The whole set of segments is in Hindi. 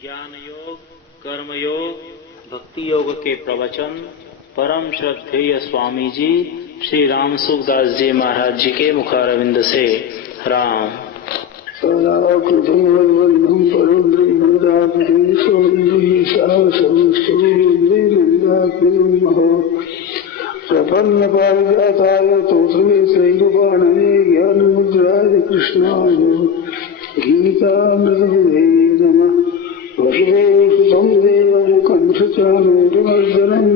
ज्ञान योग, कर्म योग, भक्ति योग के प्रवचन परम श्रद्धेय स्वामी जी श्री राम सुखदास जी महाराज जी के मुखारविंद से। राम प्रपन्न पारिजाताय तोषणे श्रीरूपाणवे ज्ञान मुद्राय कृष्णाय गीतामृतविधे नमः। वसुदेवसुतं देवं कंसचाणूरमर्दनं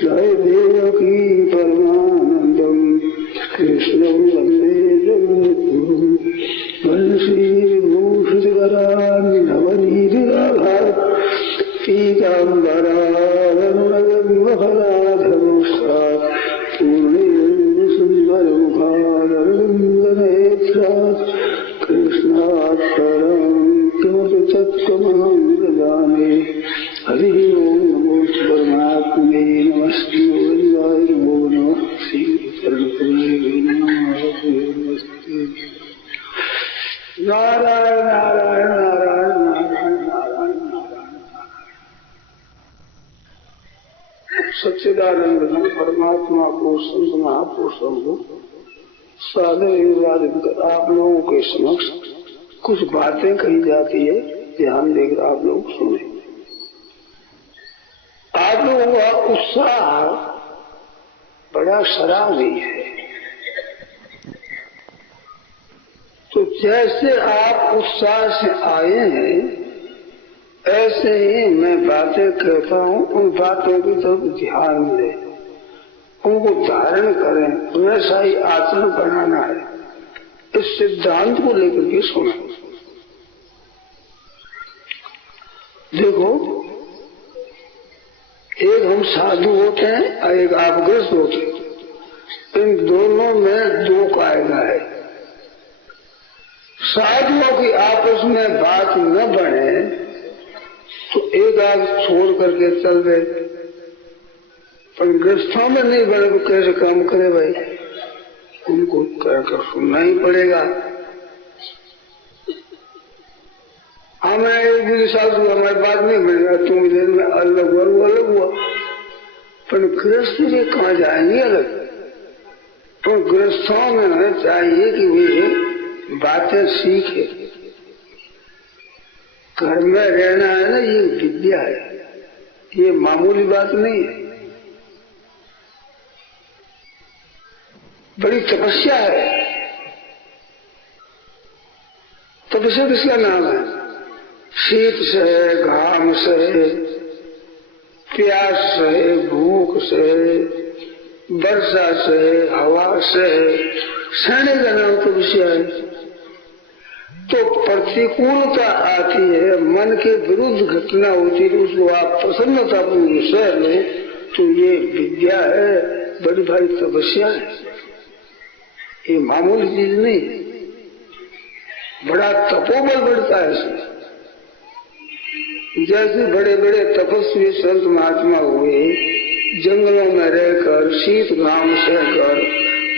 जय देवकी परमानन्दं कृष्णं वन्दे जगद्गुरुं। वंशीविभूषितकरान् नवनीतिराभात् पीताम्बरावरुणगन्धफलाधरोष्ठात् पूर्णेन्दु सुन्दरमुखादरविन्दनेत्रात् कृष्णात् परं किमपि तत्त्वमहं ददामि। हरिः ओं नमो परमात्मने नमस्ते गोविन्दाय नमो नमः श्रीचरणकमले नमः नमस्ते। नारायण नारायण नारायण नारायण नारायण नारायण। सच्चिदानंद घन परमात्मा को संत महापुरुषों को साधन आप लोगों के समक्ष कुछ बातें कही जाती है, ध्यान देकर आप लोग सुने। आप लोगों का उत्साह बड़ा सराहनीय है। तो जैसे आप उत्साह से आए हैं ऐसे ही मैं बातें कहता हूँ, उन बातों की तरफ ध्यान दें, उनको धारण करें, वैसा ही आचरण बनाना है। इस सिद्धांत को लेकर के सुना। देखो, एक हम साधु होते हैं और एक आप गृहस्थ होते हैं। इन दोनों में दो कायदा है। साधुओं की आपस में बात न बने तो एक आध छोड़ करके चल गए, पर गृहस्थों में नहीं बने तो कैसे काम करे भाई? उनको कहकर सुनना ही पड़ेगा। हमें एक भी साधु हमारी बात नहीं बनेगा, तुम इधर में अलग हुआ वो अलग हुआ, पर गृहस्थ वे कहाँ जाएंगे अलग? तो गृहस्थों में हमें चाहिए कि वे बातें सीखे। घर में रहना है ना, ये विद्या है, ये मामूली बात नहीं है, बड़ी तपस्या है। तपस्या किसका नाम है? शीत सहे, घाम सहे, प्यास सहे, भूख सहे, वर्षा सहे, हवा सहे, सहने का नाम तपस्या है। तो प्रतिकूलता आती है, मन के विरुद्ध घटना होती है, उसको आप प्रसन्नता पूर्वक सह लो, तो ये विद्या है, बड़ी भारी तपस्या है। ये मामूली चीज नहीं, बड़ा तपोबल बढ़ता है इसमें। जैसे बड़े बड़े तपस्वी संत महात्मा हुए, जंगलों में रहकर शीत घाम सहकर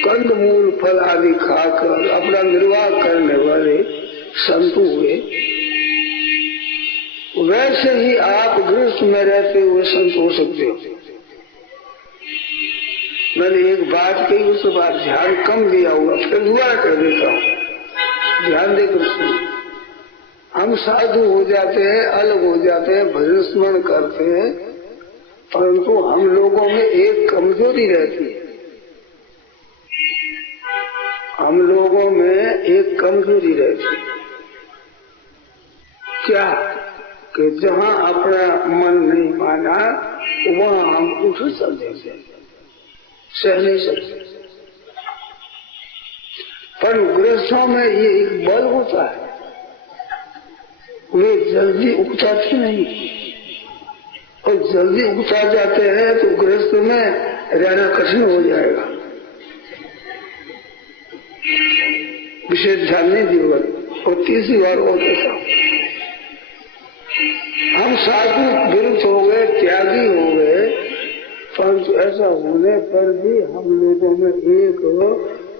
कंद मूल फल आदि खाकर अपना निर्वाह करने वाले संत हुए, वैसे ही आप गृहस्थ में रहते हुए संत हो सकते हो। मैंने एक बात कही, उस बात ध्यान कम दिया हुआ, फिर दोबारा कर देता हूँ, ध्यान देकर सुनो। हम साधु हो जाते हैं, अलग हो जाते हैं, भजन स्मरण करते हैं, परंतु हम लोगों में एक कमजोरी रहती है। हम लोगों में एक कमजोरी रहती है। क्या? कि जहाँ अपना मन नहीं माना वहाँ हम उठ सकते, सह नहीं सकते। पर गृहस्थों में ये एक बल होता है, वे जल्दी उगताते नहीं, और जल्दी उगता जाते हैं तो गृहस्थ में रहना कठिन हो जाएगा। विशेष ध्यान नहीं दिया। और तीसरी बार और कहता हूँ, हम साधु विरुद्ध हो गए, त्यागी हो गए, परंतु ऐसा होने पर भी हम लोगों में एक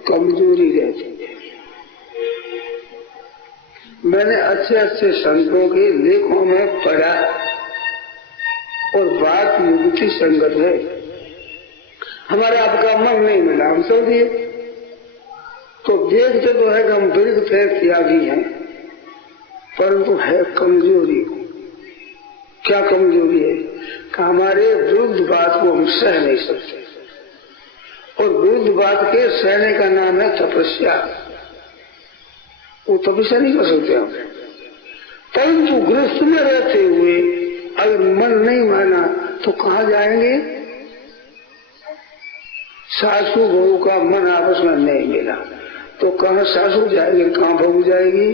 कमजोरी रहती है। मैंने अच्छे अच्छे संतों के लेखों में पढ़ा और बात युक्ति संगत है। हमारा आपका मन नहीं मिला, हम चल दिए। तो देखते तो है कि हम दीर्घ थे, त्यागी हैं, परंतु है कमजोरी। क्या कमजोरी है कि हमारे विरुद्ध बात को हम सह नहीं सकते, और विरुद्ध बात के सहने का नाम है तपस्या। वो तपस्या नहीं कर सकते हम। परंतु गृहस्थ में रहते हुए अगर मन नहीं माना तो कहाँ जाएंगे? सासू बहू का मन आपस में नहीं मिला तो कहाँ सासू जाएगी, कहाँ बहू जाएगी?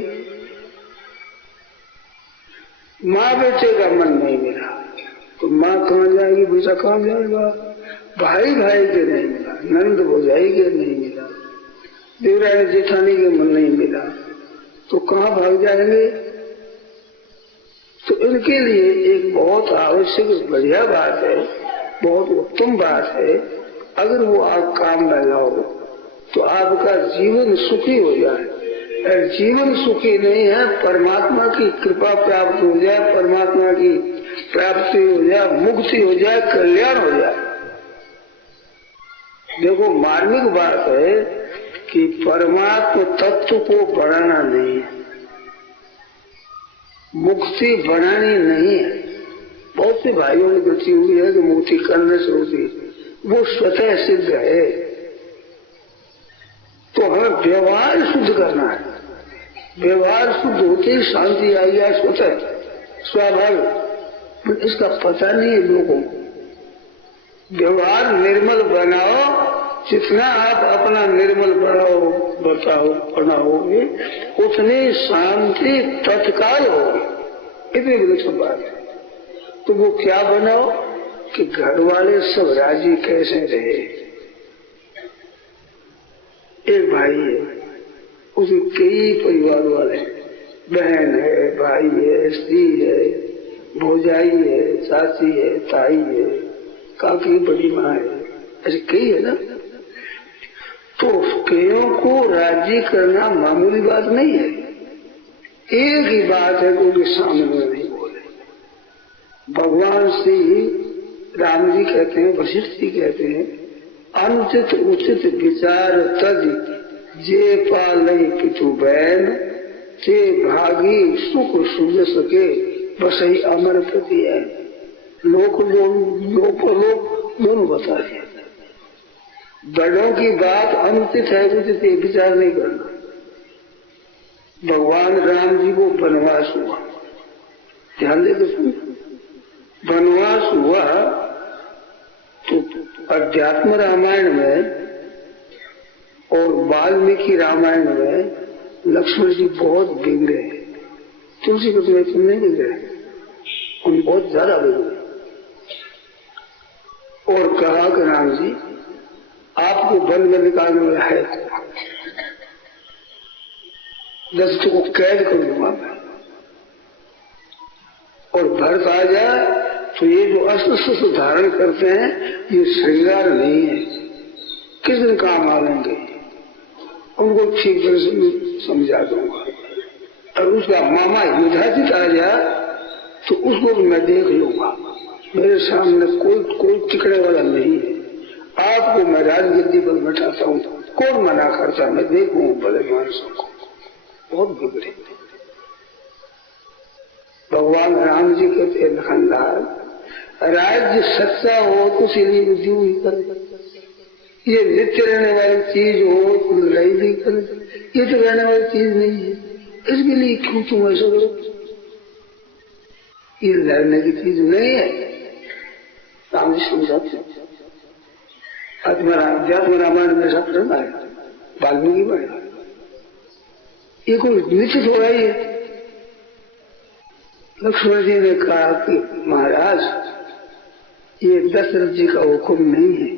माँ बेटे का मन नहीं मिला तो माँ कहाँ जाएगी, बेटा कहाँ जाएगा? भाई भाई के नहीं मिला, नंद भौजाई के नहीं मिला, देवरानी जेठानी के मन नहीं मिला तो कहाँ भाग जाएंगे? तो इनके लिए एक बहुत आवश्यक बढ़िया बात है, बहुत उत्तम बात है। अगर वो आप काम में लाओ तो आपका जीवन सुखी हो जाए। और जीवन सुखी नहीं है, परमात्मा की कृपा प्राप्त हो जाए, परमात्मा की प्राप्ति हो जाए, मुक्ति हो जाए, कल्याण हो जाए। देखो मार्मिक बात है कि परमात्मा तत्व को बढ़ाना नहीं है, मुक्ति बनानी नहीं है। बहुत से भाइयों की गति हुई है कि मुक्ति करने से होती, वो स्वतः सिद्ध है। तो हमें व्यवहार शुद्ध करना है। व्यवहार शुद्ध होते ही शांति आई है, स्वतः स्वाभाविक। इसका पता नहीं है लोगों को। व्यवहार निर्मल बनाओ, जितना आप अपना निर्मल बनाओगे उतनी शांति तत्काल होगी। इतनी विलक्षण बात है। तो वो क्या बनाओ कि घर वाले सब राजी कैसे रहे। एक भाई है, उसके कई परिवार वाले, बहन है, भाई है, स्त्री है, भौजाई है, चाची है, ताई है, काकी बड़ी माँ है, ऐसे कई है ना। तो कईयों को राजी करना मामूली बात नहीं है। एक ही बात है कि उनके सामने में नहीं बोले। भगवान श्री राम जी कहते हैं, वशिष्ठ जी कहते हैं, अनुचित उचित विचार तज जे पालई पितु बैन ते भागी सुख सुझ सके बसई अमर प्रति है। लोक दोनों बता दिया। बड़ों की बात अनुचित है, उचित विचार नहीं करना। भगवान राम जी को वनवास हुआ, ध्यान देकर सुन। वनवास हुआ तो अध्यात्म रामायण में और वाल्मीकि रामायण में लक्ष्मण जी बहुत बिगड़े। तुलसी को तुम नहीं बिगड़े, उन बहुत ज्यादा बिगड़े। और कहा कि राम जी आपको वन में निकालने में है, दस को कैद कर दूंगा मैं। और भरत आ जाए तो ये जो अस्त्र शस्त्र धारण करते हैं ये श्रृंगार नहीं है, किस दिन काम आएंगे उनको ठीक तरह से समझा दूंगा। और उसका मामा युधाजित आ जाए तो उसको भी मैं देख लूंगा। मेरे सामने कोई टिकने वाला नहीं है। आपको मैं राजगद्दी पर बैठाता हूँ, कौन मना करता, मैं देखूं बड़े मानसों को। बहुत बिगड़े। भगवान राम जी कहते हैं, लखनलाल राज्य सच्चा हो तो इसीलिए बुद्धि हुई करे। ये नित्य रहने वाली चीज हो तो लड़ाई नहीं करे। ये तो रहने वाली चीज नहीं है, इसके लिए क्यों तुम ऐसा करो? ये लड़ने की चीज नहीं है। राम जी समझाते अध्यात्म रामायण में सब रहना है, वाल्मीकि में ये कोई निश्चित हो रही है। लक्ष्मण जी ने कहा कि महाराज ये दशरथ जी का हुक्म नहीं है,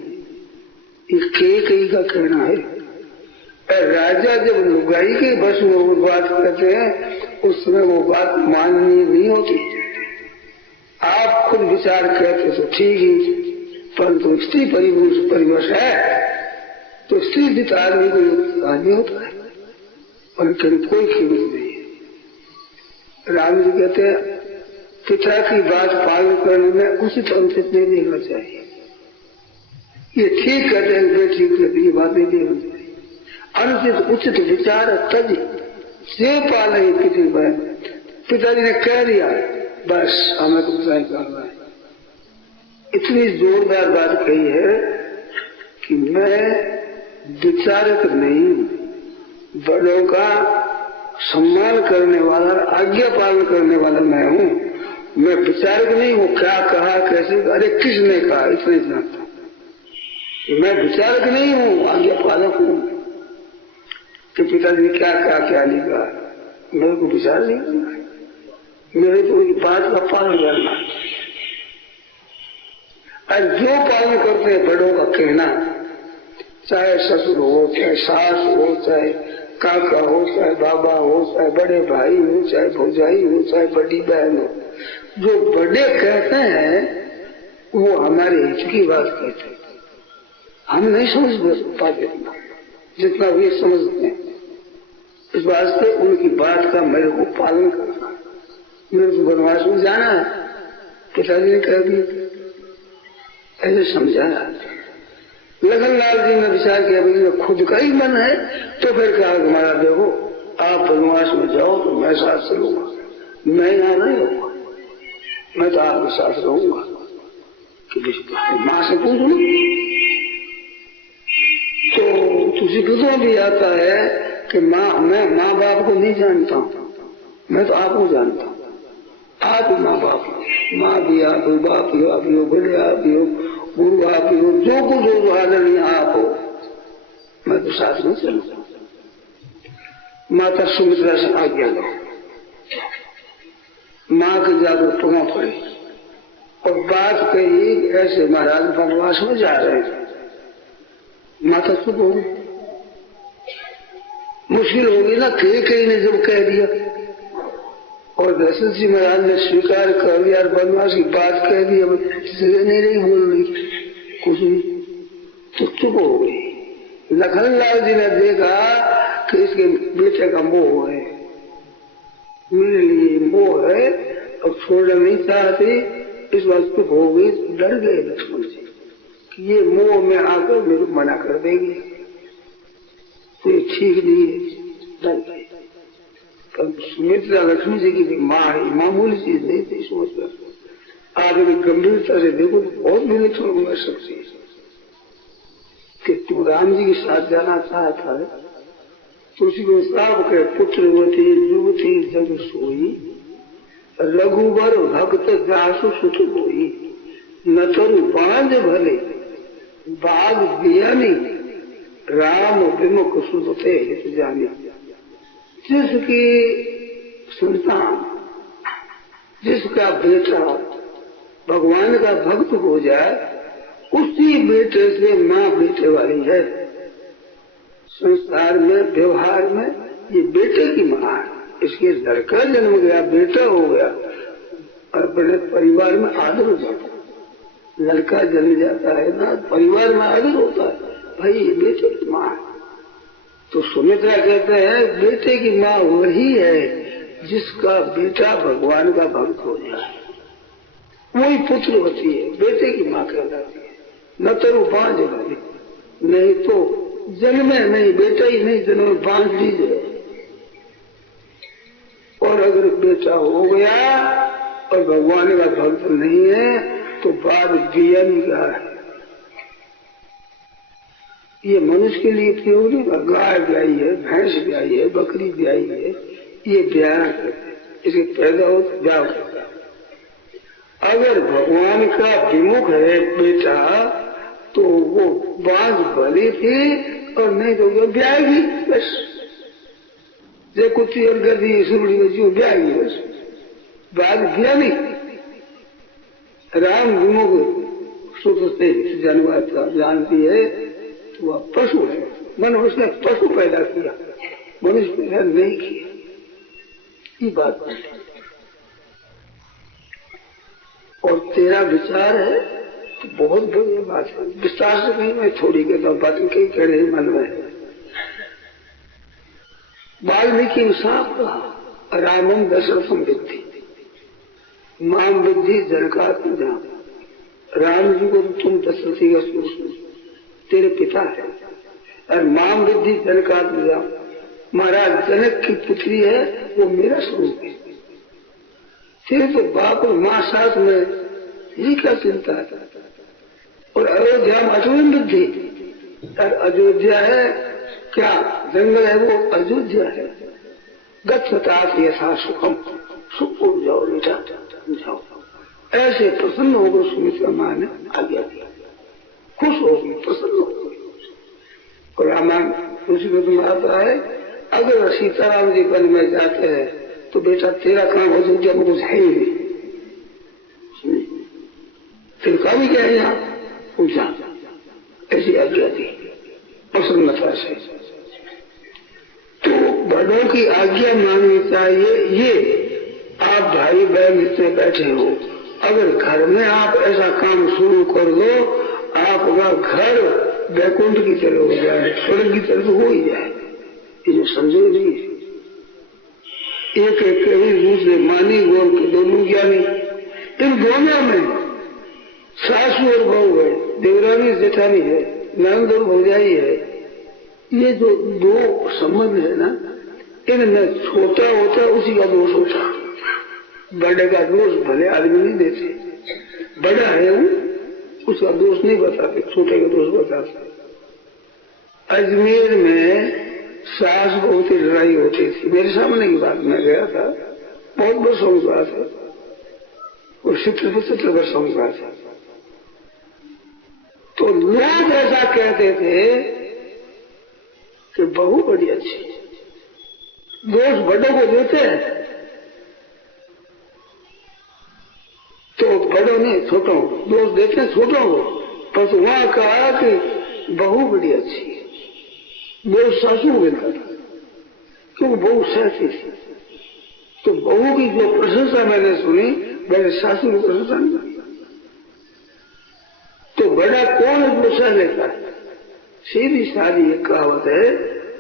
ये कई का कहना है। और राजा जब लुगाई के बस में वो बात करते हैं उस समय वो बात माननीय नहीं होती। आप खुद विचार करते तो ठीक ही, परंतु स्त्री परिवश है तो स्त्री जित आदमी को आदमी होता है, और कोई कीमत नहीं है। राम जी कहते हैं पिता की बात पालन करने में उचित अनुचित नहीं देखना चाहिए। ये ठीक कहते हैं, बेटी कहते ये बात नहीं देखना चाहिए। अनुचित उचित विचार तज जे पाले पिता बहन। पिताजी ने कह दिया बस हमें कुछ नहीं करना है। इतनी जोरदार बात कही है कि मैं विचारक नहीं, बड़ों का सम्मान करने वाला, आज्ञा पालन करने वाला मैं हूँ। मैं विचारक नहीं हूँ, क्या कहा कैसे, अरे किसने कहा इतना जानता हूँ। मैं विचारक नहीं हूँ, आज्ञा पालक हूँ कि पिताजी ने क्या कहा क्या नहीं कहा, मेरे को विचार नहीं करना है, मेरे को उनकी बात का पालन करना है। और जो पालन करते हैं बड़ों का कहना, चाहे ससुर हो, चाहे सास हो, चाहे काका हो, चाहे बाबा हो, चाहे बड़े भाई हो, चाहे भौजाई हो, चाहे बड़ी बहन हो, जो बड़े कहते हैं वो हमारे हित की बात कहते हैं। हम नहीं समझ पाते जितना वे समझते हैं। इस वास्ते उनकी बात का मेरे को पालन करना है। मेरे को वनवास में जाना है, पिताजी ने कह दिया, ऐसे समझाया। लखनलाल जी ने विचार किया भाई खुद का ही मन है, तो फिर कहा हमारा देखो आप वनवास में जाओ तो मैं साथ चलूंगा, मैं यहाँ नहीं रहूंगा, मैं तो आपके साथ रहूंगा। कि माँ से पूछ लो तो तुझे कितना भी आता है कि मैं माँ बाप को नहीं जानता हूँ, मैं तो आपको जानता हूँ। आप ही माँ बाप हो, माँ भी आप हो, बाप ही आप हो, बड़े आप ही हो, गुरु आप ही हो, जो कुछ हो आदरणीय आप हो, मैं तो साथ में चलूंगा। माता सुमित्रा से आज्ञा लो, माँ के जाकर टूमा पड़े और बात कही ऐसे महाराज वनवास में जा रहे हैं। माता चुप हो गई। मुश्किल होगी ना, कहीं ने जब कह दिया और दशरथ जी महाराज ने स्वीकार कर लिया, वनवास की बात कह दी, अब नहीं रही बोल रही कुछ नहीं, तो चुप हो गई। लखनलाल जी ने देखा कि इसके बेटे का मोह है, मेरे लिए मोह है और छोड़ना नहीं चाहती, इस बात चुप हो गई। डर गए लक्ष्मण जी कि ये मोह में आकर मेरे को मना कर देगी, तो ये ठीक नहीं है, डर गए। सुमित्रा लक्ष्मी जी की माँ है, मामूली चीज नहीं थी। सोच कर आप गंभीरता से देखो तो बहुत मिनट होंगे सकती कि तू राम जी के साथ जाना चाहता है तो उसी को साफ के पुत्रवती युवती जग सोई, रघुवर भक्त जासु सुत होई, न तरु बांझ भले बाग बियानी, राम विमुख सुनते हित जानी। जिसकी संतान, जिसका बेटा भगवान का भक्त हो जाए, उसी बेटे से माँ बेटे वाली है। संसार में व्यवहार में ये बेटे की माँ है। इसके लड़का जन्म गया, बेटा हो गया और बड़े परिवार में आदर हो जाता है। लड़का जन्म जाता है ना, परिवार में आदर होता है, भाई ये बेटे की माँ है। तो सुमित्रा कहते हैं बेटे की माँ वही है जिसका बेटा भगवान का भक्त हो जाए, वही पुत्र होती है, बेटे की माँ कहलाती है। न तो बांझ वाली, नहीं तो जन्मे नहीं, बेटा ही नहीं जन्मे बांझ लीजिए। और अगर बेटा हो गया और भगवान का भक्त नहीं है तो बाद दिया नहीं गया है। ये मनुष्य के लिए प्रयोग नहीं, गाय ब्याई है, भैंस ब्याई है, बकरी ब्याई है, ये ब्याह करते, इसके पैदा हो तो ब्याह करता है। अगर भगवान का विमुख है बेटा तो वो बांझ भली थी और नहीं तो वो ब्याएगी बस। जो कुत्ती और गधी सुरड़ी बच्ची ब्याएगी बस, बाद ब्याह नहीं। राम विमुख सुख से जानवर जानती है तो वह पशु है, मन उसने पशु पैदा किया, मनुष्य पैदा नहीं किया। ये बात और तेरा विचार है तो बहुत बढ़िया बात है। विस्तार से कहीं मैं थोड़ी कहता हूँ, बात कहीं कह रही मन में। वाल्मीकि ने साफ कहा रामम दशरथम विद्धि माम विद्धि जनकात्मजा। राम जी को तुम दशरथी का तेरे पिता है, और माम विद्धि जनकात्मजा, महाराज जनक की पुत्री है, वो मेरा स्वरूप है। तेरे तो बाप और माँ साथ में ये क्या चिंता है। और अयोध्या में अचून बुद्धि, और अयोध्या है क्या जंगल है, वो अयोध्या है। गच्छतात् यथा सुखम, सुख हो जाओ बेटा, जाओ। ऐसे प्रसन्न होकर सुमित्रा माँ ने आज्ञा दिया, खुश होगी, प्रसन्न होगी। और रामायण उसी में तुम आता है, अगर सीताराम जी वन में जाते हैं तो बेटा तेरा काम अयोध्या में कुछ है ही नहीं, फिर का भी क्या है यहाँ पूछा। ऐसी आज्ञा दी प्रसन्नता से। तो बड़ों की आज्ञा माननी चाहिए। ये आप भाई बहन जितने बैठे हो, अगर घर में आप ऐसा काम शुरू कर दो, आपका घर वैकुंठ की तरह हो जाए, स्वर्ग की तरह हो ही जाए, इन्हें समझो नहीं है। एक एक दूसरे मानी गोर के दोनों ज्ञानी, इन दोनों में सासू और बहू है, देवरानी जेठानी है, नंद और भौजाई है। ये जो दो संबंध है ना, इनमें छोटा होता उसी का दोष होता। बड़े का दोष भले आदमी नहीं देते, बड़ा है वो उसका दोष नहीं बताते, छोटे का दोष बताते। अजमेर में सास बहू की लड़ाई होती थी, मेरे सामने की बात में गया था, बहुत वर्षों की बात है, और 70-75 वर्षों की बात है। तो लोग ऐसा कहते थे कि बहू बड़ी अच्छी, दोष बड़ों को देते हैं, तो बड़ों ने छोटों को दोष देते हैं, छोटों को। पर तो वहां कहा कि बहू बड़ी अच्छी है, दोष सासू को मिलता था, क्योंकि बहू सहती थी। तो बहू की जो प्रशंसा मैंने सुनी, मैंने सासू की प्रशंसा नहीं की। तो बड़ा कौन है जो सह लेता है। सीधी सारी एक कहावत है,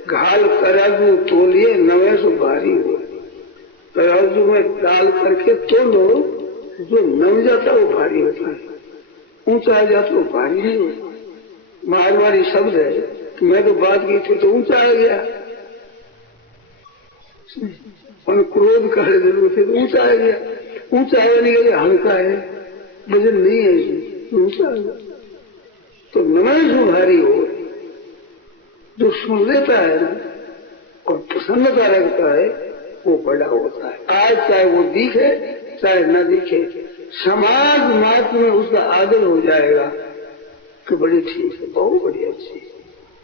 घाल तराजू तोलिए नवे सो भारी हो। तराजू में डाल करके तोलो, जो नम जाता वो भारी होता है, ऊंचा आ जाता वो भारी नहीं होता। मारवाड़ी शब्द है कि मैं तो बात की थी तो ऊंचा आ गया, और क्रोध करे जरूर थे तो ऊंचा आ गया। ऊंचा आया नहीं गया, हल्का है, वजन नहीं है इसमें, ऊंचा आ गया। तो नमय जो भारी हो, जो सुन लेता है ना और प्रसन्नता रखता है, वो बड़ा होता है। आज चाहे वो दिखे चाहे न दिखे, समाज मात्र में उसका आदर हो जाएगा कि बड़ी ठीक है, बहुत बड़ी अच्छी है,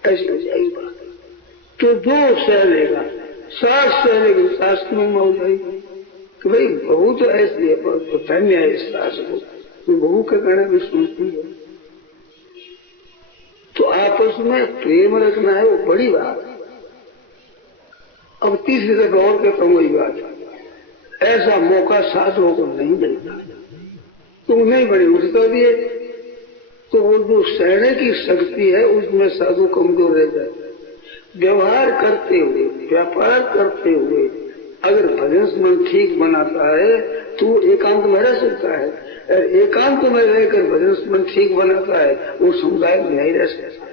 ऐसी हो जाएगी बात। तो जो सह लेगा, सास सह लेगी, सास की महिमा हो जाएगी कि भाई बहू तो ऐसी है, पर तो धन्य है इस सास को, तो बहू का कहना भी सुनती है। तो आपस में प्रेम रखना है, वो बड़ी बात है। अब तीसरी जगह और कहता हूँ वही बात है, ऐसा मौका साधुओं को नहीं मिलता। तुम नहीं बड़े उठता दिए तो वो जो सहने की शक्ति है उसमें साधु कमजोर रह जाए। व्यवहार करते हुए, व्यापार करते हुए अगर भजन स्मरण ठीक बनाता है तो एकांत में रह सकता है, और एकांत में रहकर भजन स्मरण ठीक बनाता है वो समुदाय में नहीं रह सकता।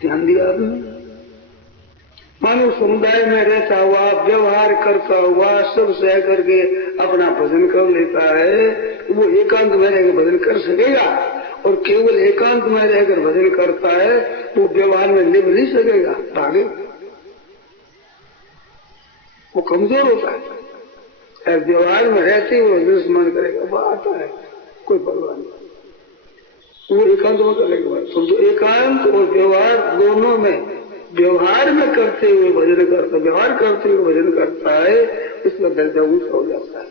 ध्यान दिया आपने? मानो समुदाय में रहता हुआ, व्यवहार करता हुआ, सब सह करके अपना भजन कर लेता है, वो एकांत में रहकर भजन कर सकेगा। और केवल एकांत में रहकर भजन करता है वो व्यवहार में निभ नहीं सकेगा, भागे, वो कमजोर होता है। व्यवहार में रहते हुए भजन स्मरण करेगा, वो आता है, कोई परवाह नहीं, वो एकांत में करेगा। तो एकांत और व्यवहार दोनों में, व्यवहार में करते हुए भजन करता, व्यवहार करते हुए भजन करता है, इसका दर्जा ऊंचा हो जाता है।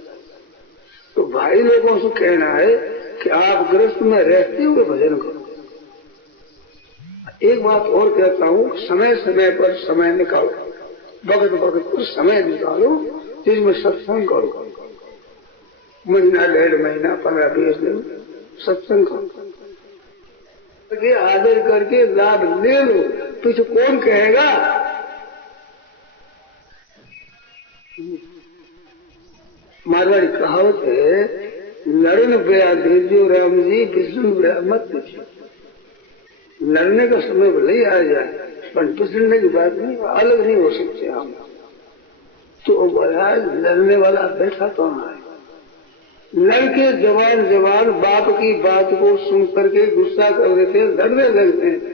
तो भाई लोगों से कहना है कि आप गृहस्थ में रहते हुए भजन करो। एक बात और कहता हूँ, समय समय पर समय निकालो, वक्त वक्त पर समय निकालो, जिसमें सत्संग करो। महीना, 1.5 महीना, 15-20 दिन सत्संग करो, आदर करके लाभ ले लो, पीछे कौन कहेगा? मारवाड़ी कहावत है, लड़न बया भेजो राम जी, बिसरन बया मत पूछो। लड़ने का समय भले ही आ जाए, पर बिसरने की बात नहीं, अलग नहीं हो सकते हम। तो महाराज लड़ने वाला बैठा तो है, लड़के जवान बाप की बात को सुन करके गुस्सा कर देते हैं, लड़ने लगते हैं।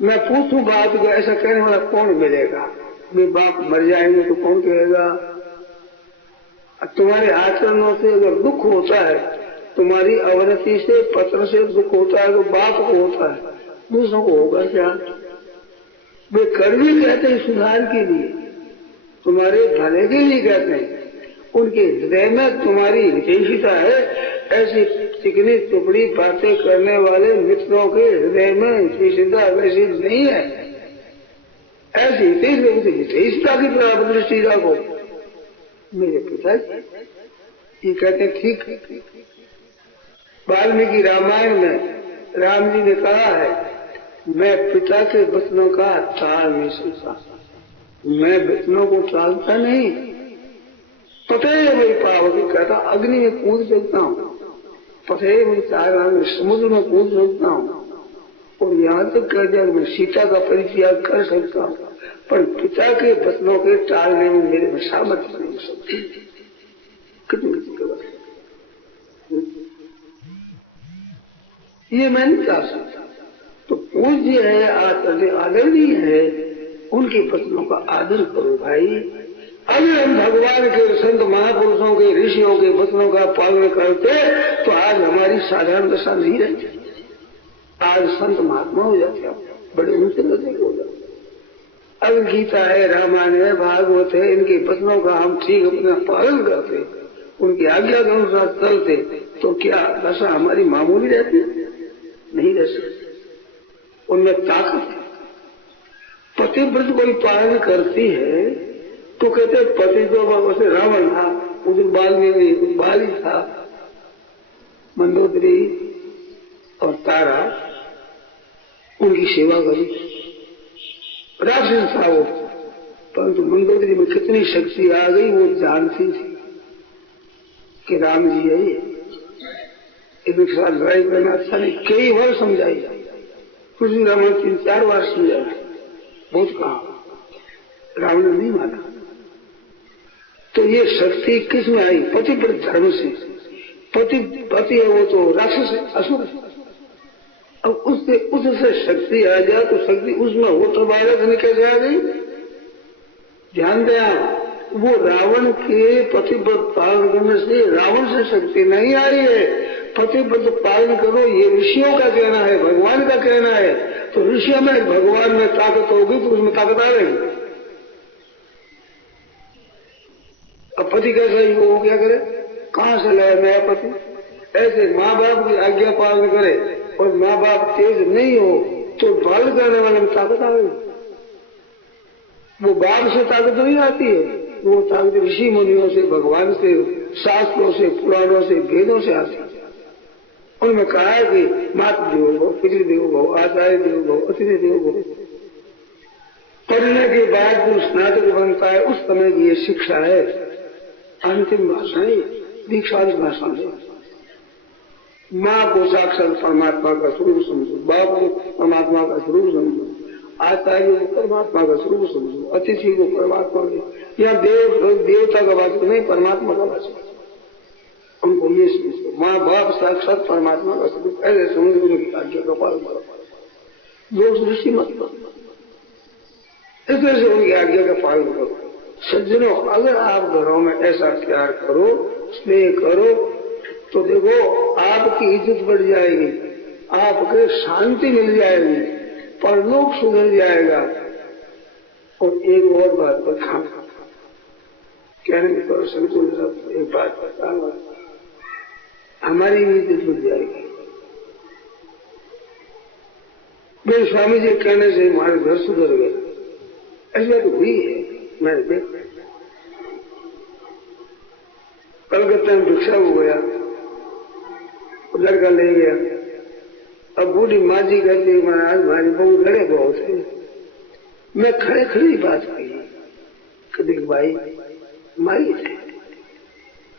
मैं पूछूं बाप को, ऐसा कहने वाला कौन मिलेगा? वे बाप मर जाएंगे तो कौन कहेगा? तुम्हारे आचरणों से अगर दुख होता है, तुम्हारी अवनति से पत्र से दुख होता है तो बाप को होता है, दूसरों को होगा क्या? वे कड़वी कहते हैं सुधार के लिए, तुम्हारे भले के लिए कहते हैं। उनके हृदय में तुम्हारी हितैषिता है। ऐसी चिकनी टुकड़ी बातें करने वाले मित्रों के हृदय में हितैषिता वैसी नहीं है। ऐसी हितैषिता की तरफ दृष्टि रखो। मेरे पिताजी ये कहते ठीक। वाल्मीकि रामायण में राम जी ने कहा है, मैं पिता के वचनों का टाल नहीं सकता, मैं वचनों को टालता नहीं। पते वही पावती कहता, अग्नि में कूद सकता हूँ, पते वही चारा में समुद्र में कूद सकता हूँ, और यहाँ तक कह दिया मैं सीता का परित्याग कर सकता हूँ, पर पिता के वचनों के टालने में मेरे में सामर्थ्य नहीं हो सकती। कितनी ये मैं नहीं कह सकता। तो पूज्य है, आदरणीय है, उनके वचनों का आदर करो भाई। अगर हम भगवान के संत महापुरुषों के ऋषियों के वचनों का पालन करते तो आज हमारी साधारण दशा नहीं रहती। आज संत महात्मा हो जाते, बड़े ऊंचे दर्जे के हो जाते। अब गीता है, रामायण है, भागवत है, इनके वचनों का हम ठीक अपना पालन करते, उनकी आज्ञा के अनुसार चलते, तो क्या दशा हमारी मामूली रहती? नहीं रह सकती। उनमें ताकत है। पतिव्रत कोई पालन करती है तो कहते पति तो वैसे रावण था, उधर बाली था, मंदोदरी और तारा, उनकी सेवा करी। राक्षस था वो, परंतु मंदोदरी में कितनी शक्ति आ गई वो जानती थी कि राम जी है ये, इनके साथ लड़ाई करना अच्छा नहीं। कई बार समझाई, तुलसी रावण 3-4 बार समझाया, बहुत कहा, रावण ने नहीं माना। तो ये शक्ति किस में आई? पतिव्रत धर्म से। पति है वो तो राक्षस है, असुर है। अब उससे शक्ति आ जाए तो शक्ति उसमें हो तो बालक कैसे आ गई? ध्यान दें आप, वो रावण के पतिव्रत पालन करने से रावण से शक्ति नहीं आई है। पतिव्रत पालन करो ये ऋषियों का कहना है, भगवान का कहना है। तो ऋषियों में भगवान में ताकत होगी तो उसमें ताकत आ रही। अब पति कैसा ही वो क्या करे? कहाँ से लाए नया पति? ऐसे माँ बाप की आज्ञा पालन करे और माँ बाप तेज नहीं हो तो पालन करने वाले में ताकत आ गई। वो बाप से ताकत नहीं आती है, वो ताकत ऋषि मुनियों से, भगवान से, शास्त्रों से, पुराणों से, वेदों से आती है। उनमें कहा है कि मातृ देवो भव, पितृदेवो भव, आचार्य देवो भव, अतिथि देवो भव। पढ़ने के बाद जो स्नातक बनता है उस समय की ये शिक्षा है। अंतिम भाषण है, दीक्षांत भाषण है। माँ को साक्षात परमात्मा का स्वरूप समझो, बाप को परमात्मा का स्वरूप समझो, आचार्य को परमात्मा का स्वरूप समझो, अतिथि को परमात्मा का, या देवता का वास्तव नहीं, परमात्मा का वास्तव। उनको ये समझो, माँ बाप साक्षात परमात्मा का स्वरूप, ऐसे समझो, उनकी आज्ञा का पालन करो, दोष दृष्टि मत करो, इस तरह से उनकी आज्ञा का पालन करो। सज्जनों, अगर आप घरों में ऐसा प्यार करो, स्नेह करो, तो देखो आपकी इज्जत बढ़ जाएगी, आपके शांति मिल जाएगी, परलोक सुधर जाएगा। और एक और बात बता, कहने में तो संकुल एक बात बता, हमारी भी इज्जत बढ़ जाएगी। मेरे स्वामी जी कहने से हमारे घर सुधर गए, ऐसी बात हुई है। मैं देख कलकत्ता में भिक्षा हो गया, लड़का ले गया। अब बूढ़ी माँ जी कहती महाराज हमारी बहू लड़े बहुत है, मैं खड़े खड़ी बात कही कि देख भाई माई थे,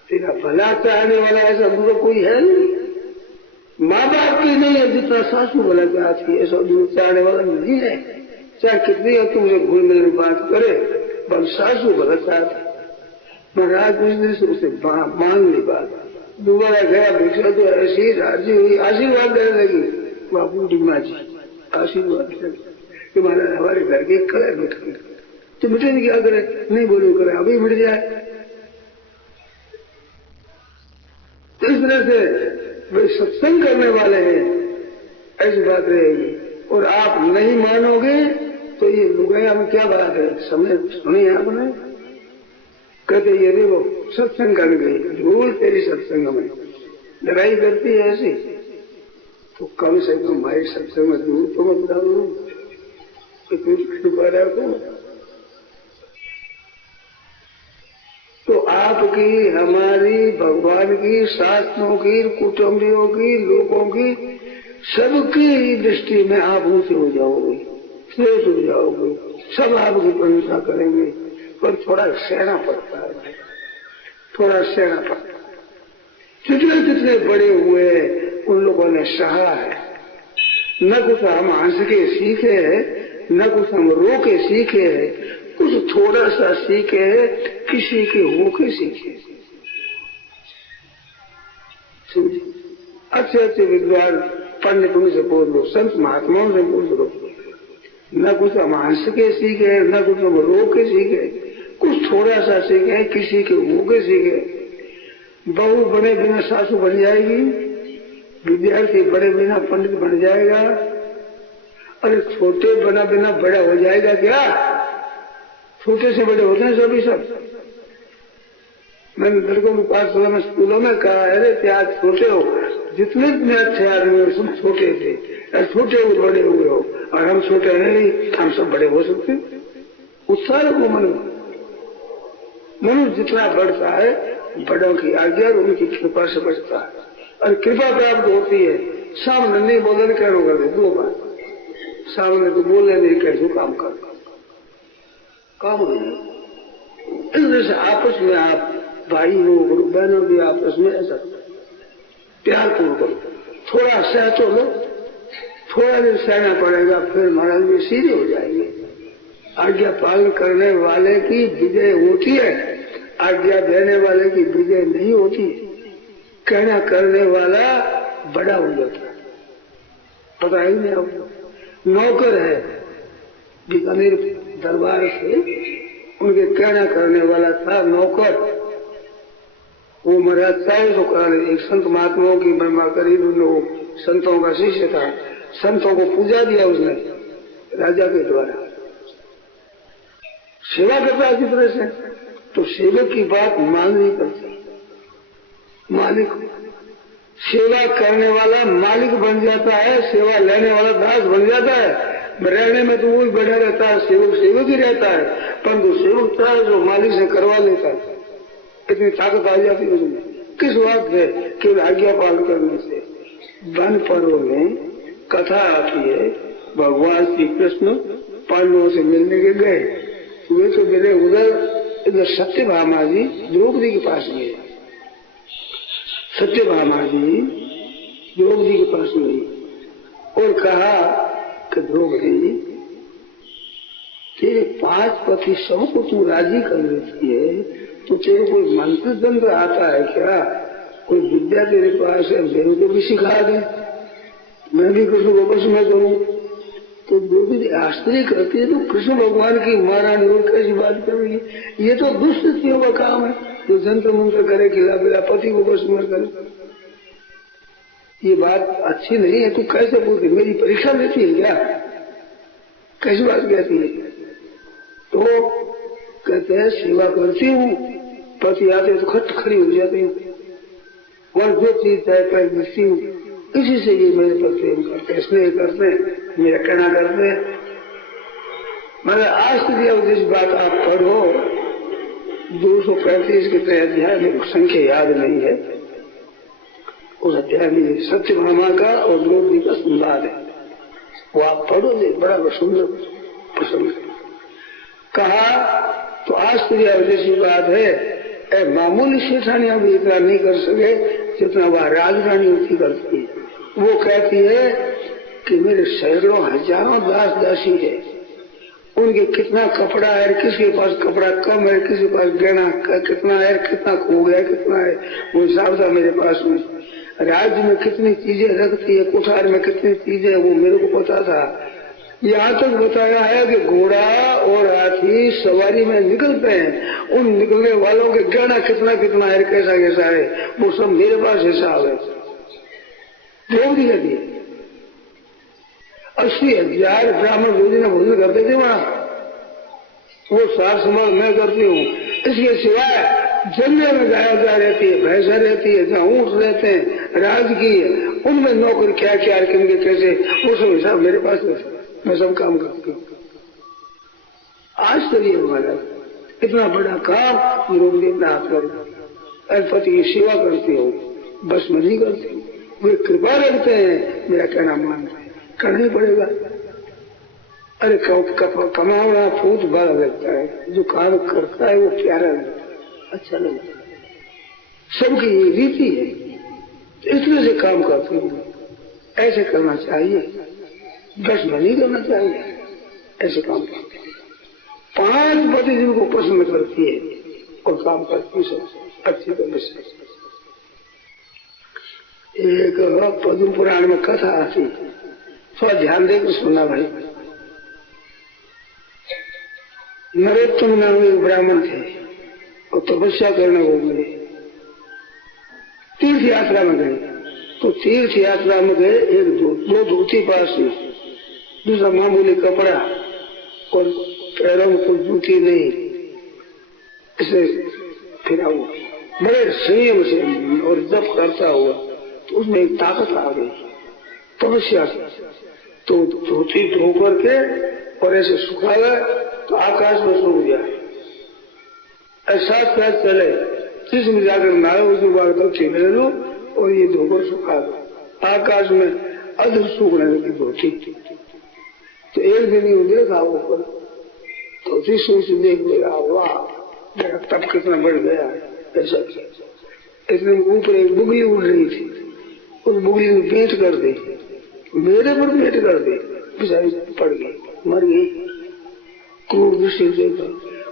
तेरा भला चाहने वाला ऐसा दूर कोई है नहीं, माँ बाप की नहीं है जितना सासू भला चाहती है, ऐसा दूर चाहने वाला नहीं है। चाहे कितनी हो तुमसे घुल मिल बात करे, बस सासू भला चाहती। महाराज कुछ दिन से उसे मान ली बात, दोबारा गया भिक्षा तो ऐसी राजी हुई, आशीर्वाद देने लगी। बापू डिम्मा जी आशीर्वाद कि महाराज हमारे घर के कलर मिट गई, तो मिटे नहीं क्या करे, नहीं बोलो करे अभी मिट जाए। तो इस तरह से वे सत्संग करने वाले हैं, ऐसी बात रहेगी। और आप नहीं मानोगे तो ये लुगाया में क्या बात है, समझ सुनी आपने? कहते ये देखो सत्संग कर गई, धूल तेरी सत्संग में लड़ाई करती है ऐसी, तो कम से कम हमारे सत्संग में धूल तो मत डालो, कृपा रखो। तो आपकी, हमारी, भगवान की, शास्त्रों की, कुटुंबियों की, लोगों की, सबकी दृष्टि में आप ऊंचे हो जाओगे, श्रेष्ठ हो जाओगे, सब आपकी प्रशंसा करेंगे। पर थोड़ा सहना पड़ता है, थोड़ा सहना पड़ता है। जितने जितने बड़े हुए उन लोगों ने सहा है, न कुछ हम हंस के सीखे है, न कुछ हम रो के सीखे है, कुछ थोड़ा सा सीखे है, किसी के हो के सीखे। अच्छे अच्छे विद्वान पंडितों से पूछ लो, संत महात्माओं से पूछ लो, न कुछ हम हंस के सीखे, न कुछ हम रो के सीखे, कुछ थोड़ा सा सीखे, किसी के हो के सीखे। बहू बने बिना सासू बन जाएगी, विद्यार्थी बड़े बिना पंडित बन जाएगा, अरे छोटे बना बिना बड़ा हो जाएगा क्या? छोटे से बड़े होते हैं सभी सब। मैंने लड़कों को पास में स्कूलों में कहा, अरे क्या छोटे हो, जितने इतने अच्छे आदमी हो सब छोटे थे, अरे छोटे हो बड़े हुए हो, और हम छोटे नहीं, हम सब बड़े हो सकते। उत्साह को मनुष्य जितना बढ़ता है बड़ों की आज्ञा और उनकी कृपा से बढ़ता है, और कृपा प्राप्त होती है। सामने नहीं बोले कह कर दे, दो बार सामने तो बोले नहीं कह काम कर काम नहीं। इस वजह से आपस में आप भाई हो, बहनों भी आपस में ऐसा प्यार पूर्व करो, थोड़ा सह तो लो, थोड़ा देर सहना पड़ेगा, फिर महाराज भी सीधे हो जाएंगे। आज्ञा पालन करने वाले की विजय होती है, आज्ञा देने वाले की विजय नहीं होती। कहना करने वाला बड़ा हो जाता है, पता ही नहीं आपको। नौकर है बीकानेर दरबार से, उनके कहना करने वाला था नौकर, वो महाराज चाहे तो करा ले। एक संत महात्माओं की महिमा करी, संतों का शिष्य था, संतों को पूजा दिया उसने राजा के द्वारा, सेवा करता है जिस तरह से, तो सेवक की बात माननी पड़ती। मालिक सेवा करने वाला मालिक बन जाता है, सेवा लेने वाला दास बन जाता है। रहने में तो वही बैठा रहता है, सेवक सेवक ही रहता है, परंतु सेवक था जो मालिक से करवा लेता है। इतनी ताकत आ जाती है उसमें। किस बात से? केवल आज्ञा पालन करने से। वन पर्व में कथा आती है, भगवान श्री कृष्ण पांडवों से मिलने के गए, वे तो मिले इधर सत्यभामा जी द्रौपदी के पास गए। सत्यभामा जी द्रौपदी के पास गई और कहा कि द्रौपदी, तेरे 5 पति सबको तू राजी कर लेती है, तो तेरे कोई मंत्र तंत्र आता है क्या? कोई विद्या तेरे पास है, मेरे को भी सिखा दे, मैं भी कृष्ण को बस में करूं। तो द्रौपदी आश्चर्य करती है, तो कृष्ण भगवान की महारानी और कैसी बात कर रही है? ये तो दुष्ट स्त्रियों का काम है, जो जंत्र मंत्र करे, खिला पिला पति को बस में करे। ये बात अच्छी नहीं है, तू कैसे बोलती? मेरी परीक्षा लेती है क्या? कैसी बात कहती है? तो कहते हैं सेवा करती हूँ, पति आते तो खट खड़ी हो जाती हूँ, और जो चीज है पैर मिलती हूँ, इसी से ये मेरे पर प्रेम करते, स्नेह करते, मेरा कहना करते। मैंने आज तो दिया जिस बात आप पढ़ो 235 के अध्याय में संख्या याद नहीं है, उस अध्याय में सत्यभामा का और द्रौपदी का संवाद है, वो आप पढ़ो, बड़ा सुंदर पसंद है। कहा तो आश्चर्य जैसी बात है, मामूली सेठानियां भी इतना नहीं कर सके जितना वह राजरानी होती करती है। वो कहती है कि मेरे सैकड़ों हजारों दास दासी है, उनके कितना कपड़ा है, किसी के पास कपड़ा कम है, किसी के पास गहना कितना है, कितना खो गया कितना है, वो हिसाब था मेरे पास में। राज्य में कितनी चीजें रखती है, कुठार में कितनी चीजें, वो मेरे को पता था। यहाँ तक बताया है कि घोड़ा और हाथी सवारी में निकलते हैं, उन निकलने वालों के गहना कितना कितना है, कैसा कैसा है, वो सब मेरे पास हिसाब है। द्रौपदी कहती है 80,000 ब्राह्मण रोजाना भोजन करते थे वहां, वो सार संभाल मैं करती हूँ। इसके सिवाय जंगल में गाय रहती है, भैंसा रहती है, जहाँ ऊँट रहते हैं, राजकीय, उनमें नौकर क्या क्या किनके कैसे, वो सब हिसाब मेरे पास है, मैं सब काम करती हूँ। आश्चर्य हमारा इतना बड़ा काम द्रौपदी अपने हाथ कर, पति की सेवा करती हूँ, बस में नहीं करती हूँ। वे कृपा रखते हैं, मेरा कहना मानते हैं, करना ही पड़ेगा। अरे कमावना फूट बड़ा लगता है, जो काम करता है वो प्यारा लगता है, अच्छा लगता है, सबकी ये रीति है, इसलिए से काम करती हूँ। ऐसे करना चाहिए, बस में नहीं करना चाहिए, ऐसे काम करते हैं। 5 पति जिनको पसंद करती है और काम करती है सब अच्छी तरह से। एक पद्म पुराण में कथा आती, थोड़ा ध्यान देकर सुनना भाई। नरोत्तम नाम एक ब्राह्मण थे और तपस्या करने को गए, तीर्थ यात्रा में गए। तो तीर्थ यात्रा में गए, एक दो धोती पास में, दूसरा मामूली कपड़ा और पैरों में कोई जूती नहीं, इसे फिरा हुआ बड़े संयम से और जप करता हुआ, तो उसमें एक ताकत आ गई तपस्या से। तो धोती धो करके और ऐसे सुखाया तो आकाश में सूख गया। ऐसा क्या चले जिसमें जाकर नारा उसमें बार धोती ले लो और ये धोकर सुखा दो, आकाश में अध सूखने लगी धोती। तो एक दिन ही देखा ऊपर धोती सूख देख लिया, वाह मेरा तप कितना बढ़ गया। ऐसा इतने ऊपर एक बुगली उड़ रही थी, उस बुगली ने पेट कर दी, मेरे पर पेट कर दी, बेचारी पड़ गई, मर गई। क्रूर दृष्टि देखा,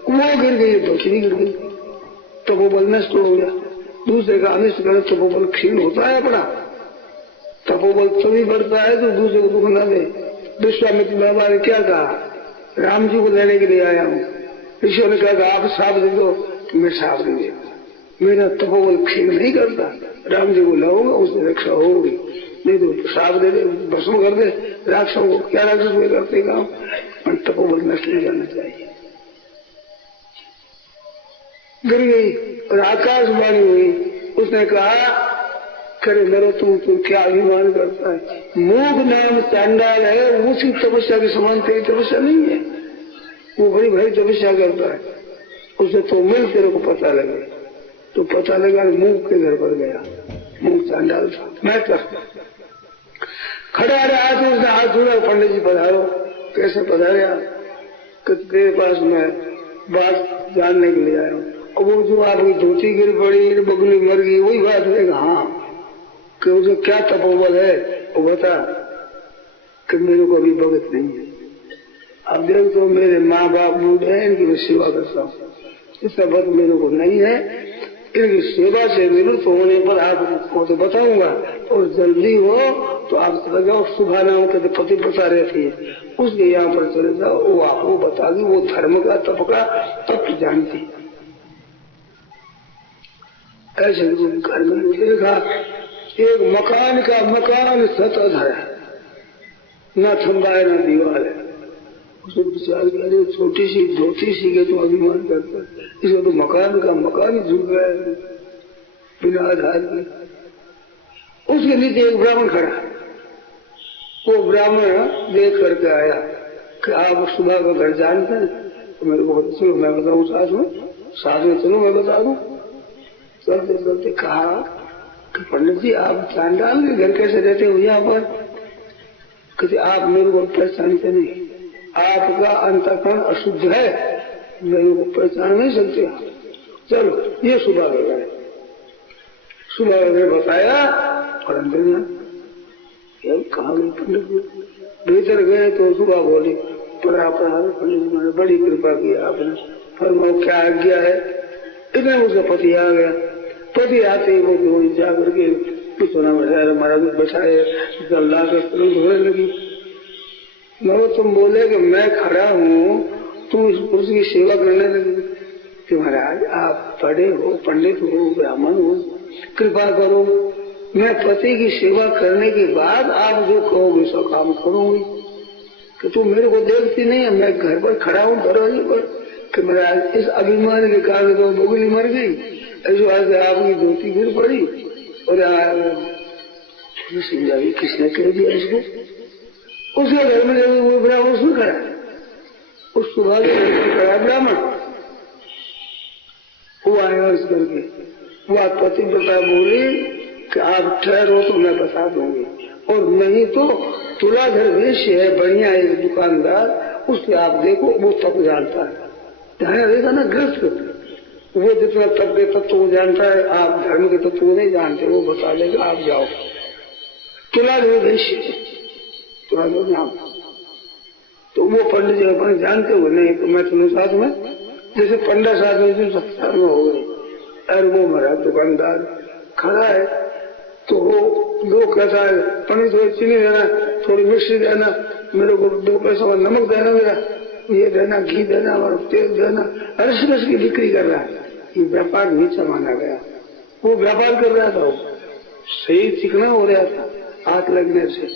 वो गिर गई, धोती गिर गई, तपोबल नष्ट हो गया। दूसरे का अनिष्ट करे तपोबल क्षीण होता है अपना, तपोबल तभी बढ़ता है तो दूसरे को दुख न दे। विश्वामित्र बाबा ने क्या कहा, राम जी को लेने के लिए आया हूँ। ईश्वर ने कहा आप साफ दे दो, मैं साफ दे देगा, मेरा तपोबल क्षीण नहीं करता, राम जी को लाऊंगा उससे रक्षा होगी, नहीं तो साफ दे दे, भस्म कर दे राक्षसों को। क्या राक्षस में करते काम, तपोबल नष्ट नहीं जाना चाहिए। गिर गई और आकाशवाणी हुई, उसने कहा करे मेरे तुम क्या अभिमान करता है, मूक नाम चांडाल है, उसी तपस्या के समान तेरी तपस्या नहीं है, वो बड़ी भारी तपस्या करता है, उसे तो मिल तेरे को पता लगे। तो पता लगा मूक के घर पर गया, मूक चांडाल था। मैं खड़ा रहा तो उसने हाथ जोड़ा, पंडित जी पधारो। कैसे पधारे आप, तेरे पास मैं बात जानने के लिए आया हूँ। और वो जो आपकी धोती गिर पड़ी, बगली मर गई, वही बात है। हाँ कि उसे क्या तपोबल है वो बता, कि मेरे को अभी भगत नहीं है। अब देख तो मेरे माँ बाप बूढ़े हैं, इनकी मैं सेवा करता हूँ, इसका भक्त मेरे को नहीं है, इनकी सेवा से निवृत्त होने पर आपको तो बताऊंगा, और जल्दी हो तो आप चले जाओ। सुबह नाम के पति बता रहती है, उसके यहाँ पर चले जाओ, वो आपको बता दी, वो धर्म का तप का तत्व जानती। ऐसे घर में देखा एक मकान का मकान सतत है, न थंबा है न दीवार है। उसने विचार किया छोटी सी धोती सी के तो अभिमान करता है, इसको तो मकान का मकान ही झुक गया है बिना आधार के। उसके नीचे एक ब्राह्मण खड़ा, वो ब्राह्मण देख करके आया कि आप सुबह का घर जानते हैं, तो मेरे को बता, चलो मैं बताऊँ साथ में चलो मैं बता दूं। चलते चलते कहा कि पंडित जी आप चांडाल के घर कैसे रहते हो यहाँ पर? कहते आप मेरे को पहचानते नहीं, आपका अंतःकरण अशुद्ध है, मेरे को पहचान नहीं सकते आप। चलो ये सुबह गए, सुबह में बताया और अंदर कहाँ गए पंडित जी? भीतर गए तो सुबह बोली पढ़ा पंडित जी मैंने बड़ी कृपा की आपने, फरमाओ क्या आज्ञा है। इतने उसका पति आ गया, पति आते ही वो दो जाकर के पिछड़ा बैठाया, महाराज बैठाए, गल्ला कर धोने लगी। तुम बोले कि मैं खड़ा हूँ, तुम इस पुरुष की सेवा करने लगी कि महाराज आप पढ़े हो, पंडित हो, ब्राह्मण हो, कृपा करो, मैं पति की सेवा करने के बाद आप जो कहोगे सो काम करूंगी। कि तुम मेरे को देखती नहीं है, मैं घर पर खड़ा हूँ दरवाजे पर, कि महाराज इस अभिमान के कारण तो बगुली मर गई, ऐसे आज आपकी धोती गिर पड़ी और समझाई किसने कह दिया इसको। उसके घर में जब वो ब्राह्मण उसने करा, उस सुबह करा ब्राह्मण, वो आया इस करके, वो पति बता बोली कि आप ठहरो तो मैं बता दूंगी, और नहीं तो तुलाधर वेश्य है बढ़िया एक दुकानदार, उससे आप देखो वो तप जानता है, ध्यान रहेगा ना ग्रस्त, वो जितना तप के तत्व को जानता है, आप धर्म के तत्व को नहीं जानते, वो बता देगा, आप जाओ। तुलाधर वेश्य है, तुलाधर नाम। तो वो पंडित जी अपन जानते हुए नहीं तो मैं तुम्हें साथ में, जैसे 15 साल में 70 में हो गए, अरे वो मेरा दुकानदार खड़ा है, तो वो लोग कहता है पंडित थोड़ी चीनी देना, थोड़ी मिर्ची देना, मेरे को 2 पैसा और नमक देना, मेरा ये देना, घी देना और तेल देना, रस रस की बिक्री कर रहा है। ये व्यापार नीचा माना गया, वो व्यापार कर रहा था, वो सही चिकना हो रहा था हाथ लगने से,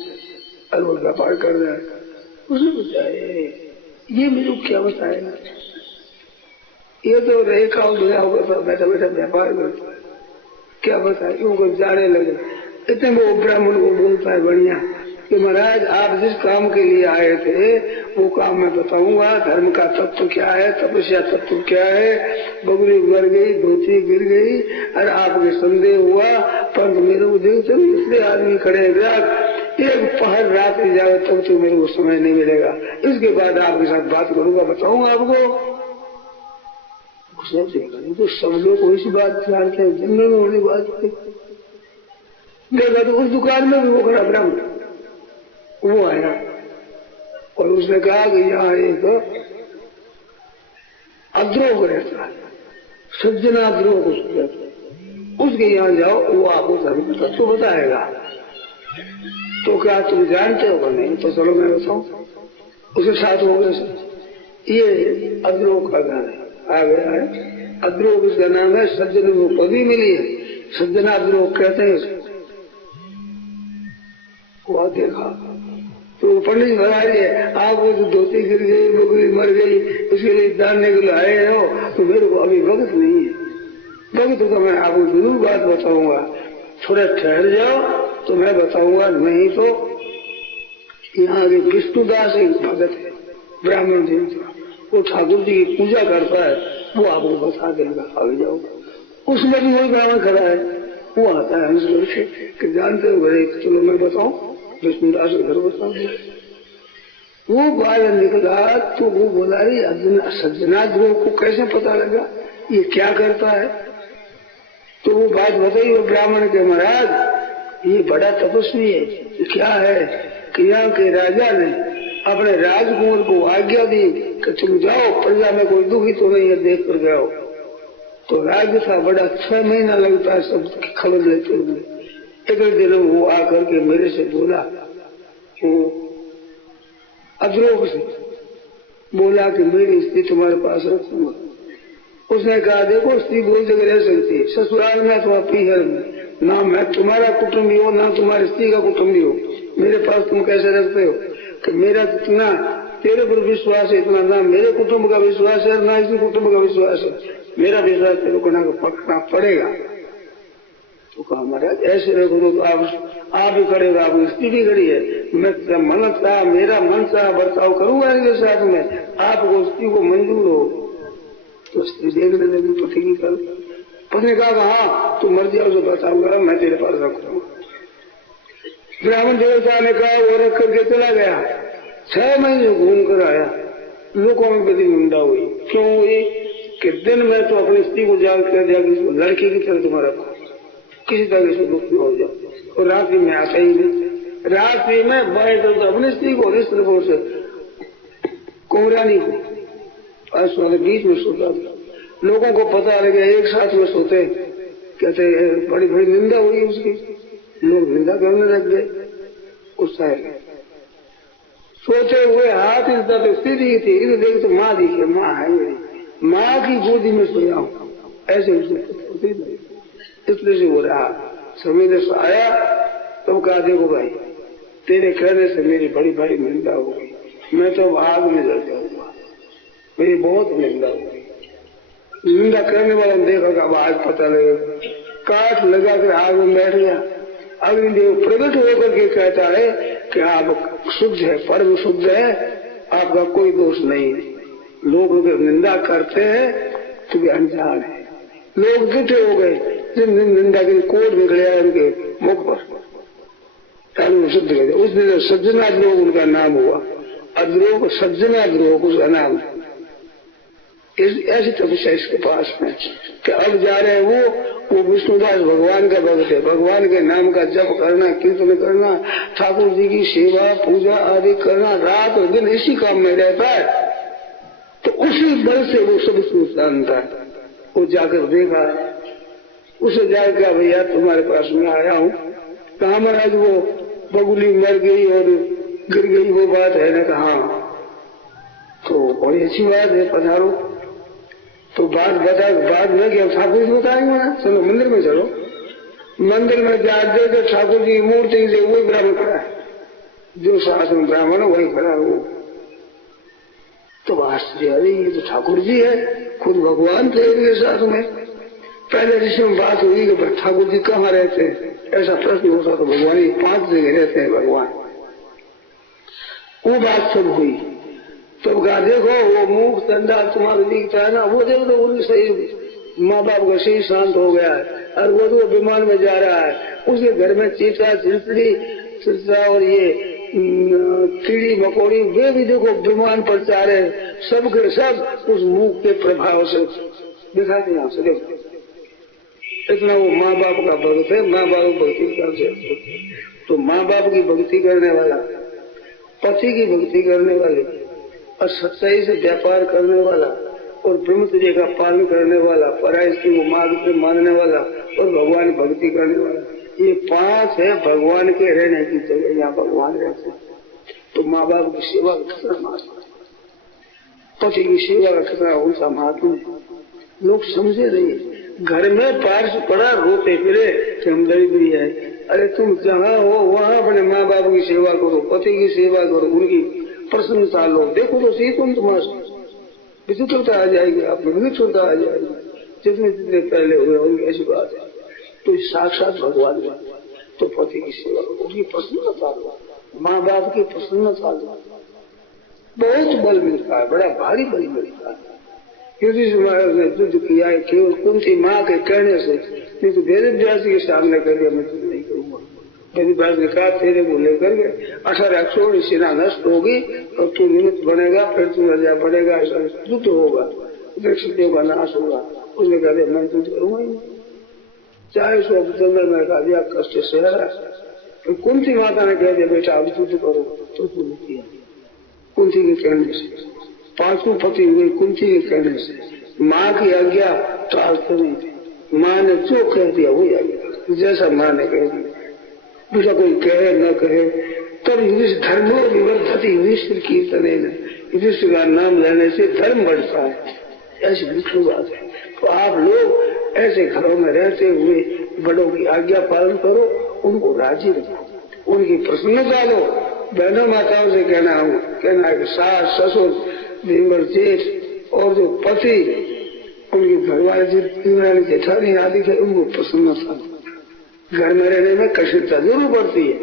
और वो व्यापार कर रहा है। उसने बताया ये मेरे को क्या बताएगा, ये तो रेखा धोया होगा, बैठा बैठा व्यापार करता है, क्या बताए, क्यों जाने लगे। इतने वो ब्राह्मण को बोलता है बढ़िया कि महाराज आप जिस काम के लिए आए थे वो काम मैं बताऊंगा, धर्म का तत्व क्या है, तपस्या तत्व क्या है, बगुली मर गई, धोती गिर गई, और आपके संदेह हुआ, परंतु मेरे को देखते इसलिए आदमी खड़े एक पहर रात जाए तब तो मेरे को समय नहीं मिलेगा, इसके बाद आपके साथ बात करूंगा, बताऊंगा आपको। तो सब लोग इसी बात जानते हैं, जंगल में होने बात देखा। तो उस दुकान में भी वो खड़ा ब्राह्मण, वो आया और उसने कहा कि यहाँ एक अद्रोह रहता है, सज्जनाद्रोह कुछ रहता है, उसके यहाँ जाओ, वो आपको धर्म तत्व बताएगा। तो क्या तुम जानते हो? नहीं तो चलो मैं बताऊं। उसके साथ हो गए, ये अद्रोह का गाना है, आ गया है अद्रोह, इसका नाम है, सज्जन को पदवी मिली है, सज्जनाद्रोह कहते हैं इसको। वो देखा तो पंडित बता रही है, आपको जो धोती गिर गई, बकरी मर गई, उसके लिए जानने के लिए आए हो, तो मेरे को अभी वक्त नहीं है, वक्त तो मैं आपको जरूर बात बताऊंगा, थोड़ा ठहर जाओ तो मैं बताऊंगा, नहीं तो यहाँ के विष्णुदास एक भगत है, ब्राह्मण जी, वो ठाकुर जी की पूजा करता है, वो आपको बता देगा, आगे जाओ। उसमें भी वही ब्राह्मण खड़ा है, वो आता है हंस से कि जानते हो भाई, चलो मैं बताऊं, विष्णुदास घर बता दो। वो बाहर निकला तो वो बोला रही सज्जनाद्रोह को कैसे पता लगा, ये क्या करता है? तो वो बात बताई वो ब्राह्मण के, महाराज ये बड़ा तपस्वी है। क्या है कि यहाँ के राजा ने अपने राजकुमार को आज्ञा दी कि तुम जाओ, प्रजा में कोई दुखी तो नहीं है, देख कर जाओ। तो राज्य था बड़ा, 6 महीना लगता है सब खबर लेते हुए। एक दिन वो आकर के मेरे से बोला, वो अद्रोह से बोला कि मेरी स्त्री तुम्हारे पास रखूंगा। उसने कहा देखो स्त्री बहुत जगह रह सकती है, ससुराल में अथवा पीहर में, ना मैं तुम्हारा कुटुंबी हो ना तुम्हारी स्त्री का कुटुंबी हो, मेरे पास तुम कैसे रखते हो? कि मेरा इतना तेरे पर विश्वास है, इतना ना मेरे कुटुंब का विश्वास है ना इसी कुटुंब का विश्वास है, मेरा विश्वास तेरे को ना पकड़ना पड़ेगा। तो कहा महाराज ऐसे रखो तो आप ही खड़े, आपकी स्त्री भी खड़ी है, मैं मन चाह, मेरा मन चाह बर्ताव करूंगा इनके साथ में, आपको स्त्री को मंजूर हो। तो स्त्री देखने लगी पति की कल, पति ने कहा हाँ तू मर जाओ, बताऊंगा मैं तेरे पास रखूंगा। ब्राह्मण देवता ने कहा वो रख करके चला गया, 6 महीने घूम कर आया, लोगों में बड़ी निंदा हुई। क्यों हुई? कि दिन में तो अपनी स्त्री को जाग कर दिया कि लड़की की तरह तुम्हारा किसी तरह से दुख न हो जाए, और रात्रि में आता ही नहीं। रात्रि में बाएं तरफ अपनी स्त्री को इस तरफ से कोमरानी को बीच में सोता। लोगों को पता लगे एक साथ में सोते, कहते बड़ी बड़ी निंदा हुई उसकी। लोग निंदा करने लग गए उस साइड। सोते हुए हाथ इस तरह सीधी थी, इधर देख तो माँ दिखी, माँ है मेरी, माँ की गोदी में सोया हूँ, ऐसे इसलिए से हो रहा। समीर से आया तब कहा देखो भाई तेरे कहने से मेरी बड़ी भारी निंदा हो गई, मैं तो आग में जल जाऊंगा, मेरी बहुत निंदा हो गई। निंदा करने वाला देखा कि अब आग पता लगेगा, काट लगा कर आग में बैठ गया। अग्निदेव प्रकट होकर के कहता है कि आप शुद्ध है, परम शुद्ध है, आपका कोई दोष नहीं है। लोग अगर निंदा करते हैं तो वे अनजान है। लोग कितने हो गए जिन निंदा के कोट निकले उनके मुख पर, शुद्ध कर दिया। उस दिन सज्जना द्रोह उनका नाम हुआ, अद्रोह सज्जना द्रोह उसका नाम। ऐसी तपस्या इसके पास में कि अब जा रहे हैं वो विष्णुदास भगवान का भक्त है। भगवान के नाम का जप करना, कीर्तन करना, ठाकुर जी की सेवा पूजा आदि करना, रात और दिन इसी काम में रहता है। तो उसी बल से वो सब जानता है। वो जाकर देखा, उसे जाकर भैया तुम्हारे पास में आया हूँ, कहा महाराज वो बगुली मर गई और गिर गई, वो बात है ना? कहा तो बड़ी अच्छी बात है, पधारो। तो बात बता, बात में क्या ठाकुर जी बताएंगे ना, चलो मंदिर में चलो। मंदिर में जाते तो ठाकुर जी की मूर्ति से वही ब्राह्मण खड़ा है, जो साथ में ब्राह्मण है वही खड़ा है वो। तो आश्चर्य, अरे ये तो ठाकुर जी है, खुद भगवान थे इनके साथ में। पहले ऋषि में बात हुई कि ठाकुर जी कहाँ रहते हैं, ऐसा प्रश्न होता तो भगवान ही 5 जगह रहते हैं भगवान। वो बात सब हुई। तो कहा देखो वो मुख ठंडा तुम्हारा दिखता है ना, वो देखो तो उनकी सही माँ बाप का सही शांत हो गया है, और वो तो विमान में जा रहा है, उसके घर में चीता चिड़चिड़ा और ये कीड़ी मकोड़ी वे भी देखो विमान पर जा रहे, सब के सब उस मुख के प्रभाव से दिखाई दे। यहाँ से देखो इतना वो माँ बाप का भक्त है, माँ बाप भक्ति करते। तो माँ बाप की भक्ति करने वाला, पति की भक्ति करने वाले, और सच्चाई से व्यापार करने वाला, और ब्रह्मचर्य का पालन करने वाला, पराई स्त्री को मार्ग से मानने वाला, और भगवान भक्ति करने वाला, ये 5 है भगवान के रहने की जगह। यहाँ भगवान रहते हैं। तो माँ बाप की सेवा का कितना महत्व, पति की सेवा का कितना ऊंचा महत्व है, लोग समझे नहीं। घर में पार्श पड़ा रोते फिरे कि हम दरिद्री है। अरे तुम जहाँ हो वहाँ अपने माँ बाप की सेवा करो, पति की सेवा करो, उनकी प्रशंसा लो। देखो तो सही तुम तुम्हारा विचित्रता आ जाएगी, आप में विचित्रता आ जाएगी, जितने जितने पहले हुए होंगे ऐसी बात है। तो साक्षात भगवान है। तो पति की सेवा करो, उनकी प्रसन्नता लो, माँ बाप की प्रसन्नता लो, बहुत बल मिलता है, बड़ा भारी बल मिलता है। युधिष्ठिर महाराज ने युद्ध किया है केवल कुंती माँ के कहने से, नहीं तो वेद व्यास के सामने कर दिया मैं युद्ध नहीं करूंगा। वेद व्यास ने कहा तेरे को लेकर के 18 अक्षरों की सेना नष्ट होगी और तू निमित्त बनेगा, फिर तू राजा बनेगा, ऐसा युद्ध होगा, क्षत्रियों का नाश होगा। उसने कहा मैं युद्ध करूंगा ही, चाहे सो में कहा दिया कष्ट से है। तो कुंती माता ने कह दिया बेटा अब युद्ध करो, तो तूने किया कुंती के कहने से। 5 पति हुए कुंती के कहने से, माँ की आज्ञा टालते नहीं थे। माँ ने जो कह दिया वही आज्ञा, जैसा माँ ने कह दिया, दूसरा कोई कहे न कहे। तब युधिष्ठिर धर्मो विवर्धति युधिष्ठिर कीर्तन, युधिष्ठिर का नाम लेने से धर्म बढ़ता है, ऐसी दूसरी बात है। तो आप लोग ऐसे घरों में रहते हुए बड़ों की आज्ञा पालन करो, उनको राजी रखो, उनकी प्रसन्नता लो। बहनों माताओं से कहना है कि सास ससुर देवर जेठ और जो पति उनकी घरवाले जेठानी आदि है उनको प्रसन्नता। घर में रहने में कठिनता जरूर पड़ती है,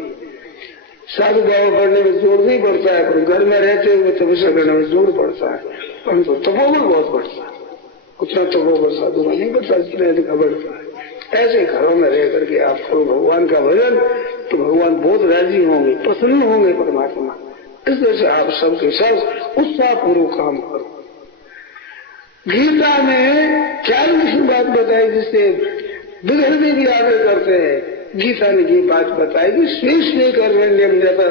साधु भाव पढ़ने में जोर नहीं पड़ता है, पर घर में रहते हुए तपस्या करने में जोर पड़ता है, परंतु तपोबल बहुत बढ़ता है। उतना तपोबल साधु का नहीं बढ़ता जितना बढ़ता है। ऐसे घरों में रह करके आप करो भगवान का भजन, तो भगवान बहुत राजी होंगे, प्रसन्न होंगे परमात्मा। इस वजह से आप सबके सब उत्साह पूर्वक काम करो। गीता में 40 बात बताई जिससे बिगड़ने की आदत करते हैं। गीता ने ये बात बताई कि स्वे कर्म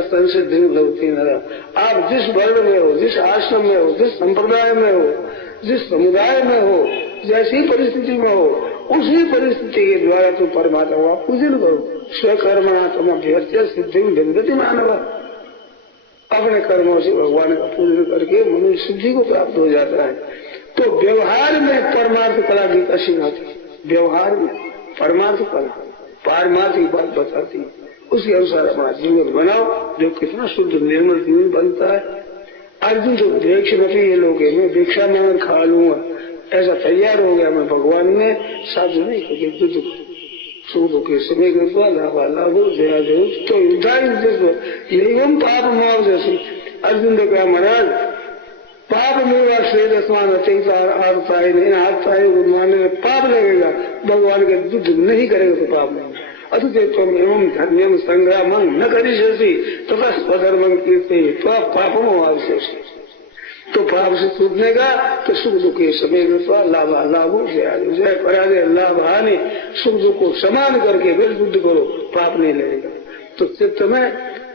संसिद्धि भवति नरः। आप जिस वर्ण में हो, जिस आश्रम में हो, जिस संप्रदाय में हो, जिस समुदाय में हो, जैसी परिस्थिति में हो, उसी परिस्थिति के द्वारा तुम परमात्मा का पूजन करो। स्वकर्मणा तुम अभ्यर्च्य सिद्धि विन्दति मानव। अपने कर्मों से भगवान का पूजन करके मनुष्य सिद्धि को प्राप्त हो जाता है। तो व्यवहार में परमार्थ कला गीता सिखाती है। व्यवहार में परमार्थ कला पारमार्थिक बात बताती है। उसके अनुसार अपना जीवन बनाओ, जो कितना शुद्ध निर्मल जीवन बनता है। अर्जुन जो भिक्ष ये लोग मैं भिक्षा में खा लूंगा ऐसा तैयार हो गया। मैं भगवान ने साधु नहीं करके सुख के समय लाभो जया जय तो युद्धायुद्ध पाप मोह जैसी। अर्जुन ने कहा महाराज पाप मेरा श्रेय मानने पाप लगेगा, भगवान का युद्ध नहीं करेगा तो पाप नहीं। अतुते तुम एवं धर्म संग्राम न करिष्यसि तथा स्वधर्म कीर्ति पापम आवश्यक। तो पाप से छूटने का तो सुख दुख के समय लाभो जय पराजय लाभ हानि सुख दुख को समान करके फिर युद्ध करो, पाप नहीं लगेगा। तो चित्त में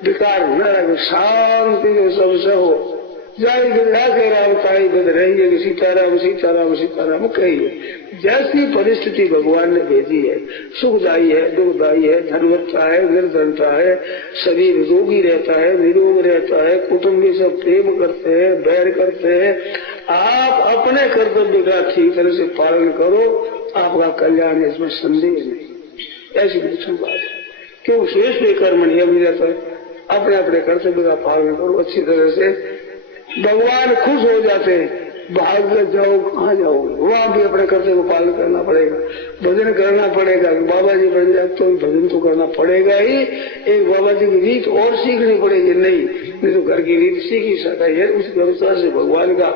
विकार न रहे, शांति से सबसे हो जाए राम ताई बद रही है। सीताराम सीताराम सीताराम कहिए। जैसी परिस्थिति भगवान ने भेजी है, सुखदायी है, दुखदायी है, धनवत्ता है, निर्धनता है, शरीर रोगी रहता है, निरोग रहता है, कुटुंबी सब प्रेम करते हैं, बैर करते हैं। आप अपने कर्तव्य का ठीक तरह से पालन करो, आपका कल्याण है, इसमें संदेह नहीं। ऐसी दूसरी बात है क्यों श्रेष्ठ कर्म नियम रहता है। अपने अपने कर्तव्य का पालन करो अच्छी तरह से, भगवान खुश हो जाते हैं। भाग में जाओ कहाँ जाओगे, वहाँ भी अपने कर्तव्य को पालन करना पड़ेगा, भजन करना पड़ेगा। बाबा जी बन जाए तो भजन तो करना पड़ेगा ही। एक बाबा जी की रीत और सीखनी पड़ेगी, नहीं तो घर की रीत सीख ही सकता है। उसके अनुसार से भगवान का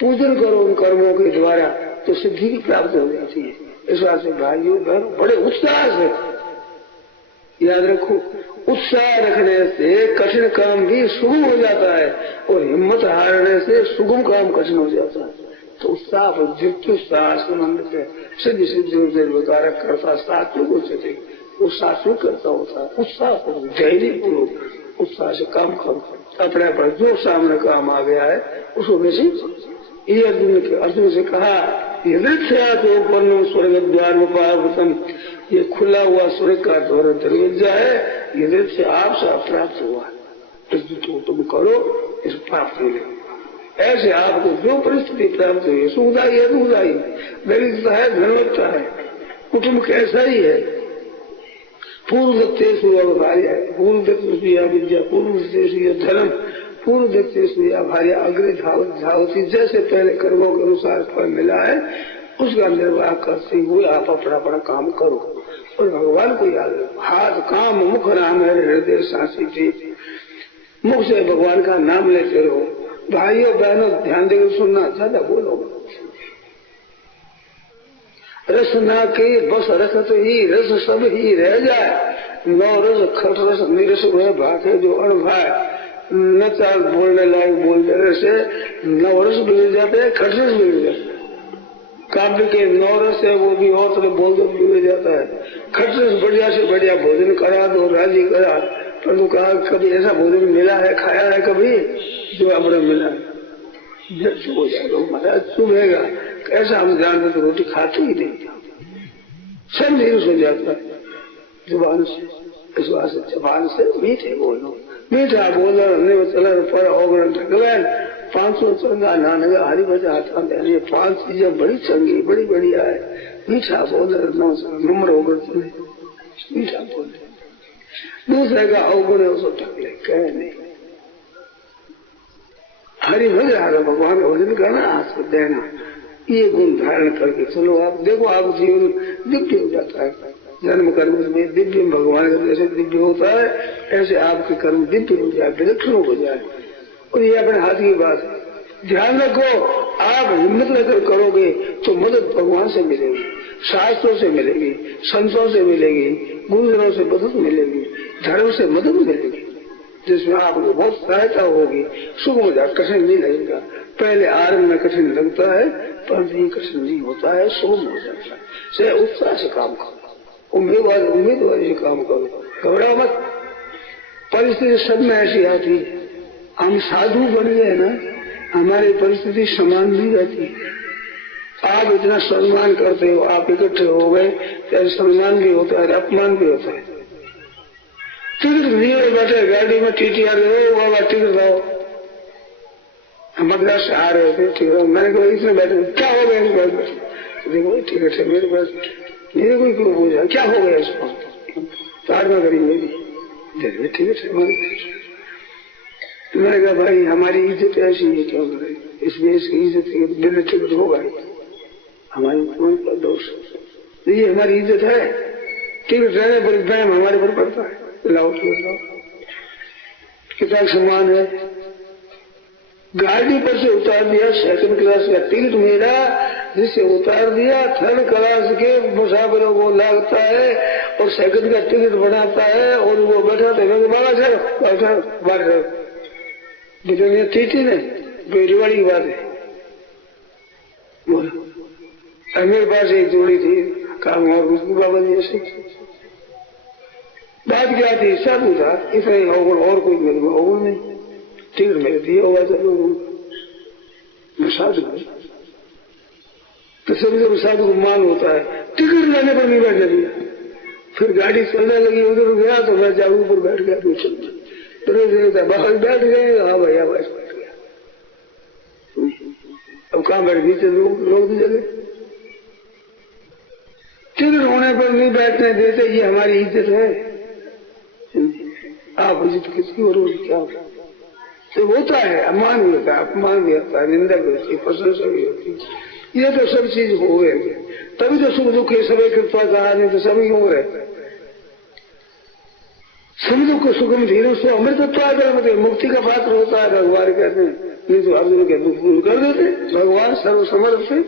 पूजन करो उन कर्मों के द्वारा तो सिद्धि की प्राप्ति हो जाती है। इस बात से भाइयों बहनों बड़े उत्साह से याद रखो, उत्साह रखने से कठिन काम भी सुगम हो जाता है और हिम्मत हारने से सुगम काम कठिन हो जाता है। तो उत्साह संबंधित है। सिद्धि सिद्धि विकारक करता सात्विक उच्चते, वो सात्विक करता होता है। उत्साह धैर्य पूर्वक उत्साह से काम करो। अपने पर जो सामने काम आ गया है उसको बेसी। ये अर्जुन से कहा स्वर्ग द्वार में ये खुला हुआ स्वर्ग का दरवाजा है, ये दृश्य आपसे प्राप्त हुआ है, तो तुम करो, इस प्राप्त हो गया। ऐसे आपको जो परिस्थिति प्राप्त हुई है, सुखदायी है दुखदायी, दरिद्रता है धनवत्ता है, कुटुंब कैसा ही है, पूर्व दत्ते भार्य, पूर्व दत्त विद्या, पूर्व दत्ते धर्म, पूर्व दत्ते भार्य अग्रे धावती। जैसे पहले कर्मों के अनुसार फल मिला है उसका निर्वाह करते हुए आप अपना अपना काम करो और भगवान को याद रखो। हाथ काम मुख नाम है हृदय सांसी थी, मुख से भगवान का नाम लेते रहो। भाइयों बहनों ध्यान देकर सुनना, ज्यादा बोलो। रस ना के बस रसत ही रस सब ही रह जाए, नौ रस खट रस निरस वह बात है जो अणभाए। न चाल बोलने लायक बोल देने से नौ रस बिगड़ जाते हैं, खट रस बिगड़ जाते हैं। काव्य के नौ रस है वो भी और तरह बोल दो बिगड़ जाता है। खट रस बढ़िया से बढ़िया भोजन करा दो, राजी करा, परंतु कहा कभी ऐसा भोजन मिला है, खाया है कभी जो अमृत मिला है, हो जाएगा महाराज चुभेगा। कैसा हम जानते तो रोटी खाते ही नहीं, सब नीरस हो जाता है जुबान से। इस बात से जबान से मीठे बोलो, मीठा बोलो हमने चला पर ओगन ढकलन 500 चंगा नानगा हरी बजा हाथा देने। 5 चीजें बड़ी चंगी बड़ी बढ़िया है। मीठा बोल नम्र होकर चले, मीठा बोल। दूसरे का अवगुण है उसको ढक ले, कहे नहीं। हरी भजा भगवान का भजन करना, हाथ को देना, ये गुण धारण करके चलो। आप देखो आप जीवन दिव्य हो जाता है। जन्म कर्म में दिव्य भगवान का जैसे दिव्य होता है ऐसे आपके कर्म दिव्य हो जाए, विलक्षण हो जाए। और ये अपने हाथ की बात है। ध्यान रखो, आप हिम्मत लेकर करोगे तो मदद भगवान से मिलेगी, शास्त्रों से मिलेगी, संतों से मिलेगी, गुरुजनों से मदद मिलेगी, धर्म से मदद मिलेगी। जिसमें आपको बहुत सहायता होगी, सुगम हो जाए, कठिन नहीं लगेगा। पहले आरंभ में कठिन लगता है, परंतु ये कठिन नहीं होता है, सुगम हो जाता है। से उत्साह से काम करो, उम्मीदवार काम करो, घबराओ मत। परिस्थिति सब में ऐसी आती है। हम साधु बन गए ना, हमारी परिस्थिति समान नहीं रहती है। आप इतना सम्मान करते हो, आप इकट्ठे हो गए, तो सम्मान भी होता है, अपमान भी होता है। टिकट लिए बैठे गाड़ी में, टीटी आ रहे हो, बाबा टिकट लाओ। हम मद्रास से आ रहे थे, टिकट मैंने कहा इसमें बैठे, क्या हो गया इस बात? देखो टिकट है मेरे पास, मेरे को क्यों पूछा क्या हो गया इसको? ताड़ना करी मेरी, टिकट है हमारे पास। मैंने कहा भाई हमारी इज्जत ऐसी है, क्यों करें? इसलिए इसकी इज्जत बिना टिकट होगा, हमारी कौन सा दोष? ये हमारी इज्जत है, टिकट रहने पर बैम हमारे पर पड़ता है। लाओ टिकट लाओ, कितना सम्मान है। गाड़ी पर से उतार दिया, सेकंड क्लास का टिकट मेरा, जिससे उतार दिया थर्ड क्लास के मुसाफिरों को लगता है और सेकंड का टिकट बनाता है और वो बैठाते हैं, बाहर टीटी ने बेरवाड़ी की बात है। बोलो मेरे पास एक जोड़ी थी काम, और उसकी बाबा ऐसी बात क्या थी, सब था इतना ही होगुण, और कोई मेरे में होगुण नहीं। टिकट मेरे दिए होगा, चलो मैं साधु तो सभी जब साधु को मान होता है। टिकट लेने पर नहीं बैठने दिया, फिर गाड़ी चलने लगी, उधर गया तो मैं जागू पर बैठ गया, तो चल बाहर बैठ गए। हाँ भैया बस बैठ गया। अब कहाँ बैठ नीचे लोग भी जगह। टिकट होने पर नहीं बैठने देते, ये हमारी इज्जत है। आप इज्जत किसकी और क्या होता तो होता है, अम्मान भी होता है, अपमान भी होता है, निंदा भी होती है, प्रशंसा भी होती है। ये तो सब चीज हो गए, तभी तो सुख दुख है, सभी कृपा कहा, नहीं तो सभी हो गए। सब दुख को सुखम धीरे से अमृतत्व मुक्ति का पात्र होता है, भगवान कहते हैं। नहीं तो अर्जुन के दुख दूर कर देते भगवान सर्वसमर्थ से।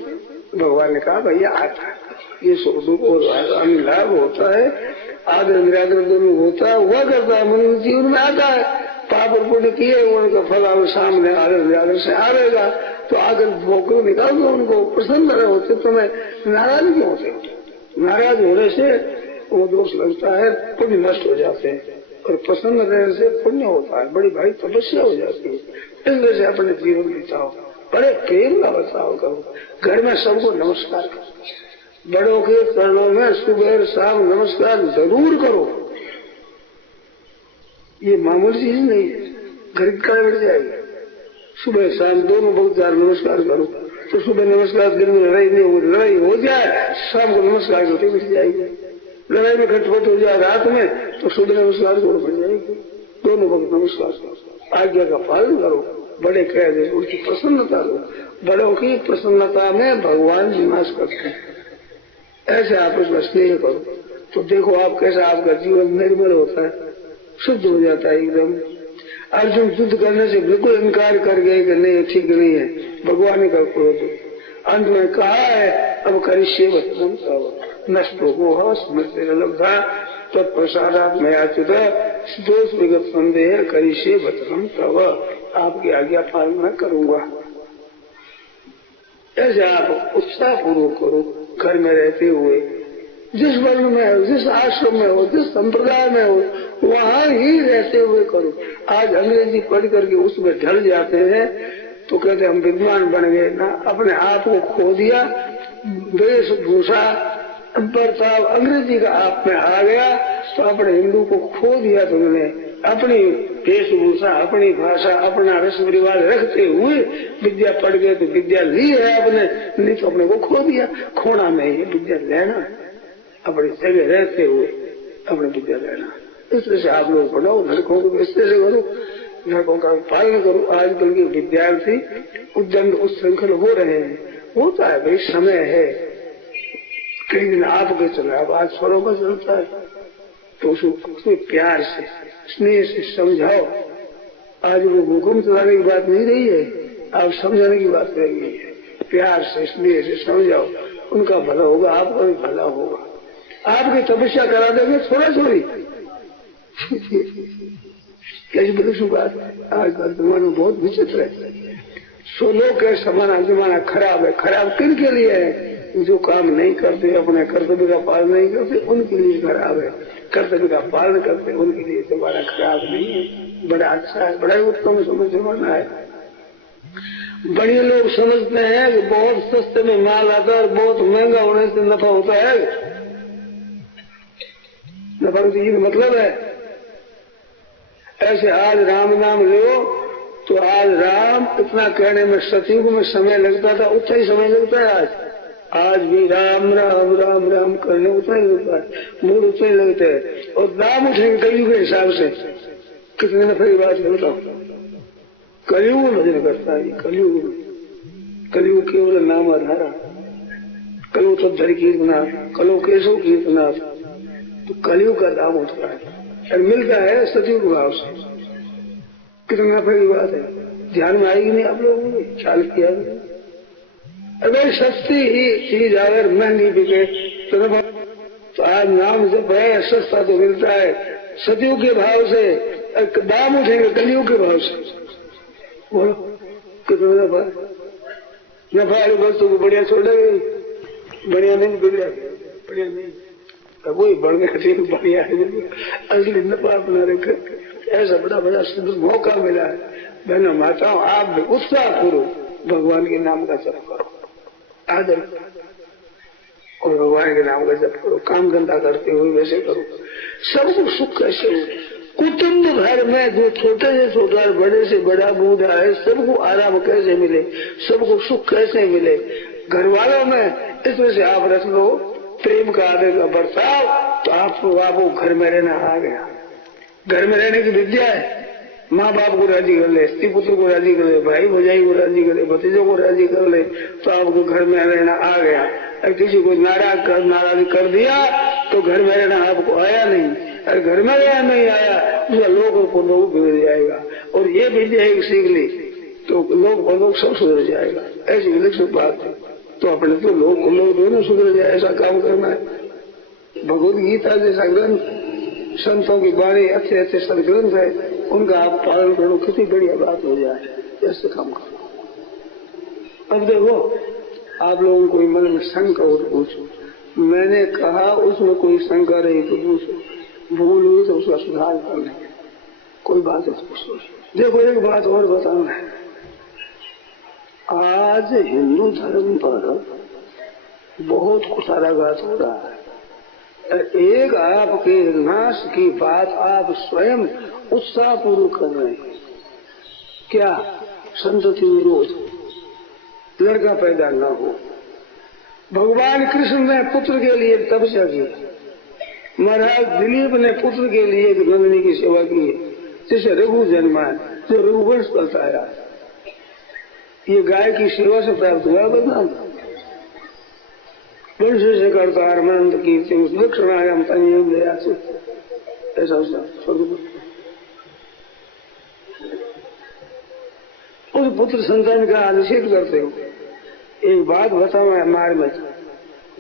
भगवान ने कहा भैया आता है, ये सुख दुख और लाभ होता है, आदर निरादर दोनों होता है, हुआ करता है, मनुष्य जीवन में आता है। पाप और पुण्य किए उनका फल अब सामने आदर निरादर से आएगा, तो आकर भोग निकाल दो उनको, प्रसन्न रहे होते, तो मैं नाराज क्यों होते? नाराज होने से वो दोष लगता है, पुण्य नष्ट हो जाते हैं, और प्रसन्न रहने से पुण्य होता है, बड़ी भारी तपस्या हो जाती है। इस वजह से अपने जीवन बिताओ, बड़े प्रेम का बर्ताव करो, घर में सबको नमस्कार करो, बड़ों के चरणों में सुबह शाम नमस्कार जरूर करो। ये मामूली चीज नहीं है, घर की कड़े बढ़ जाएगी। सुबह शाम दोनों बहुत ज्यादा नमस्कार करो, तो सुबह नमस्कार दिन में लड़ाई हो जाए, शाम को नमस्कार रोटी मिट जाएगी। लड़ाई में खटपट हो जाए रात में, तो सुबह नमस्कार जोड़ पड़ जाएगी। दोनों वक्त नमस्कार करो, आज्ञा का पालन करो, बड़े कह दे उनकी प्रसन्नता लो। बड़ों की प्रसन्नता में भगवान निवास करते हैं। ऐसे आपस में स्नेह करो, तो देखो आप कैसा आपका जीवन निर्मल होता है, शुद्ध हो जाता है एकदम। अर्जुन युद्ध करने से बिल्कुल इनकार कर गए कि नहीं ठीक नहीं है, भगवान का क्रोध। अंत में कहा है अब करिष्ये वचनं तव नष्टो मोह स्मृतिर्लब्धा तत्प्रसादात् मया च्युत दोष विगत संदेह करिष्ये वचनं तव, आपकी आज्ञा पालन मैं करूंगा। ऐसे आप उत्साह पूर्वक करो, घर में रहते हुए, जिस वर्ण में हो, जिस आश्रम में हो, जिस संप्रदाय में हो, वहाँ ही रहते हुए करो। आज अंग्रेजी पढ़ करके उसमें ढल जाते हैं, तो कहते हम विद्वान बन गए ना, अपने आप को खो दिया। वेशभूषा बर्ताव अंग्रेजी का आप में आ गया, तो अपने हिंदू को खो दिया तुमने। अपनी वेशभूषा, अपनी भाषा, अपना रस्म रिवाज रखते हुए विद्या पढ़ गए, तो विद्या ली है आपने, नहीं तो अपने को खो दिया। खोना नहीं है, विद्या लेना है, अपनी जगह रहते हुए अपने विद्या लेना। इस तरह से आप लोग पढ़ाओ, लड़कों को इस तरह से करो, लड़कों का पालन करो। आजकल के विद्यार्थी उद्दंड उच्छृंखल हो रहे हैं, होता है भाई, समय है, कई दिन आपके चला, अब आज स्वरों का चलता है, तो उसको प्यार से स्नेह से समझाओ। आज वो हुक्म चलाने की बात नहीं रही है, आप समझाने की बात रह गई है। प्यार से स्नेह से समझाओ, उनका भला होगा, आपका भी भला होगा। आपकी तपस्या करा देंगे थोड़ा थोड़ी कैसी बड़ी बात है। आजकल जमाना बहुत विचित्र है। सोलो के जमाना खराब है। खराब किन के लिए है? जो काम नहीं करते, अपने कर्तव्य का पालन नहीं करते, उनके लिए खराब है। कर्तव्य का पालन करते उनके लिए जमाना खराब नहीं है, बड़ा अच्छा है, बड़ा उत्तम जमाना है। बड़े लोग समझते हैं कि बहुत सस्ते में माल आता है और बहुत महंगा होने से नफा होता है। नफा का मतलब है ऐसे आज राम नाम लो तो आज राम इतना कहने में सतयुग में समय लगता था, उतना ही समय लगता है आज भी राम राम राम राम करने उतना ही लगता है, मूड उतना ही लगते हैं। और नाम उठेंगे कलयुग के हिसाब से कितने नफे की बात है बताओ। कलयुग भजन करता है, कलयुग केवल नाम आधारा, कलु तद्धर कीर्तनाथ, कलु केशव कीर्तनाथ, तो कलयुग का दाम उठता है और मिलता है सतयुग भाव से। कितना नफे की बात है, ध्यान में आएगी नहीं आप लोगों ने ख्याल किया? अगर सस्ती ही चीज अगर महंगी बिके तो आज नाम जब है सस्ता तो मिलता है सतयुग के भाव से, दाम उठेंगे कलयुग के भाव से। बोलो कितना नफा? नफा वाली वस्तु को बढ़िया छोड़ा गई, बढ़िया नहीं बिगड़ा, बढ़िया नहीं वही बढ़ गया, बढ़िया है असली नफा अपना रखे। ऐसा बड़ा सुंदर मौका मिला है। बहनों माताओं, आप भी उत्साह करो, भगवान के नाम का जप करो, आदर और भगवान के नाम का जप करो। काम धंधा करते हुए वैसे करो। सबको सुख कैसे हो? कुटुंब घर में जो छोटे से छोटा बड़े से बड़ा बूढ़ा है, सबको आराम कैसे मिले, सबको सुख कैसे मिले? घर वालों में इसमें से आप रख लो प्रेम का आदर का बर्ताव, तो आपको घर में रहना आ गया। घर में रहने की विद्या है। माँ बाप को राजी कर ले, स्त्री पुत्र को राजी कर ले, भाई भजाई को राजी कर ले, भतीजों को राजी कर ले, तो आपको घर में रहना आ गया। अगर किसी को नाराज कर दिया तो घर में रहना आपको आया नहीं। अगर घर में रहना नहीं आया तो लोगों को लोग बिगड़ जाएगा। और ये विद्या एक सीख ली तो लोग सब सुधर जाएगा। ऐसी विलक्षण बात है। तो अपने तो लोग दोनों सुधर जाए, ऐसा काम करना है। भगवद गीता जैसा ग्रंथ, संतों की वाणी, अच्छे अच्छे सदग्रंथ है, उनका आप पालन करो, कितनी बढ़िया बात हो जाए। ऐसे काम करो। अब देखो आप लोगों को मन में शंका हो तो पूछो, मैंने कहा उसमें कोई शंका रही तो पूछो, भूल हुई तो उसका सुधार कर लेंगे, कोई बात है पूछो। देखो एक बात और बताना है, आज हिंदू धर्म पर बहुत कुठाराघात हो रहा है। एक आपके नाश की बात आप स्वयं उत्साह पूर्वक कर रहे हैं। क्या? संतति विरोध, लड़का पैदा न हो। भगवान कृष्ण ने पुत्र के लिए तपस्या की, महाराज दिलीप ने पुत्र के लिए नंदिनी की सेवा की, जिसे रघु जन्मा है, जो रघुवंश करता है। ये गाय की सेवा से प्राप्त हुआ बदनाम। वंश से करता अनंत कीर्ति दक्षिणायाम तनियम दया से, ऐसा उस पुत्र संतान का निषेध करते हो। एक बात बताओ, हमारे में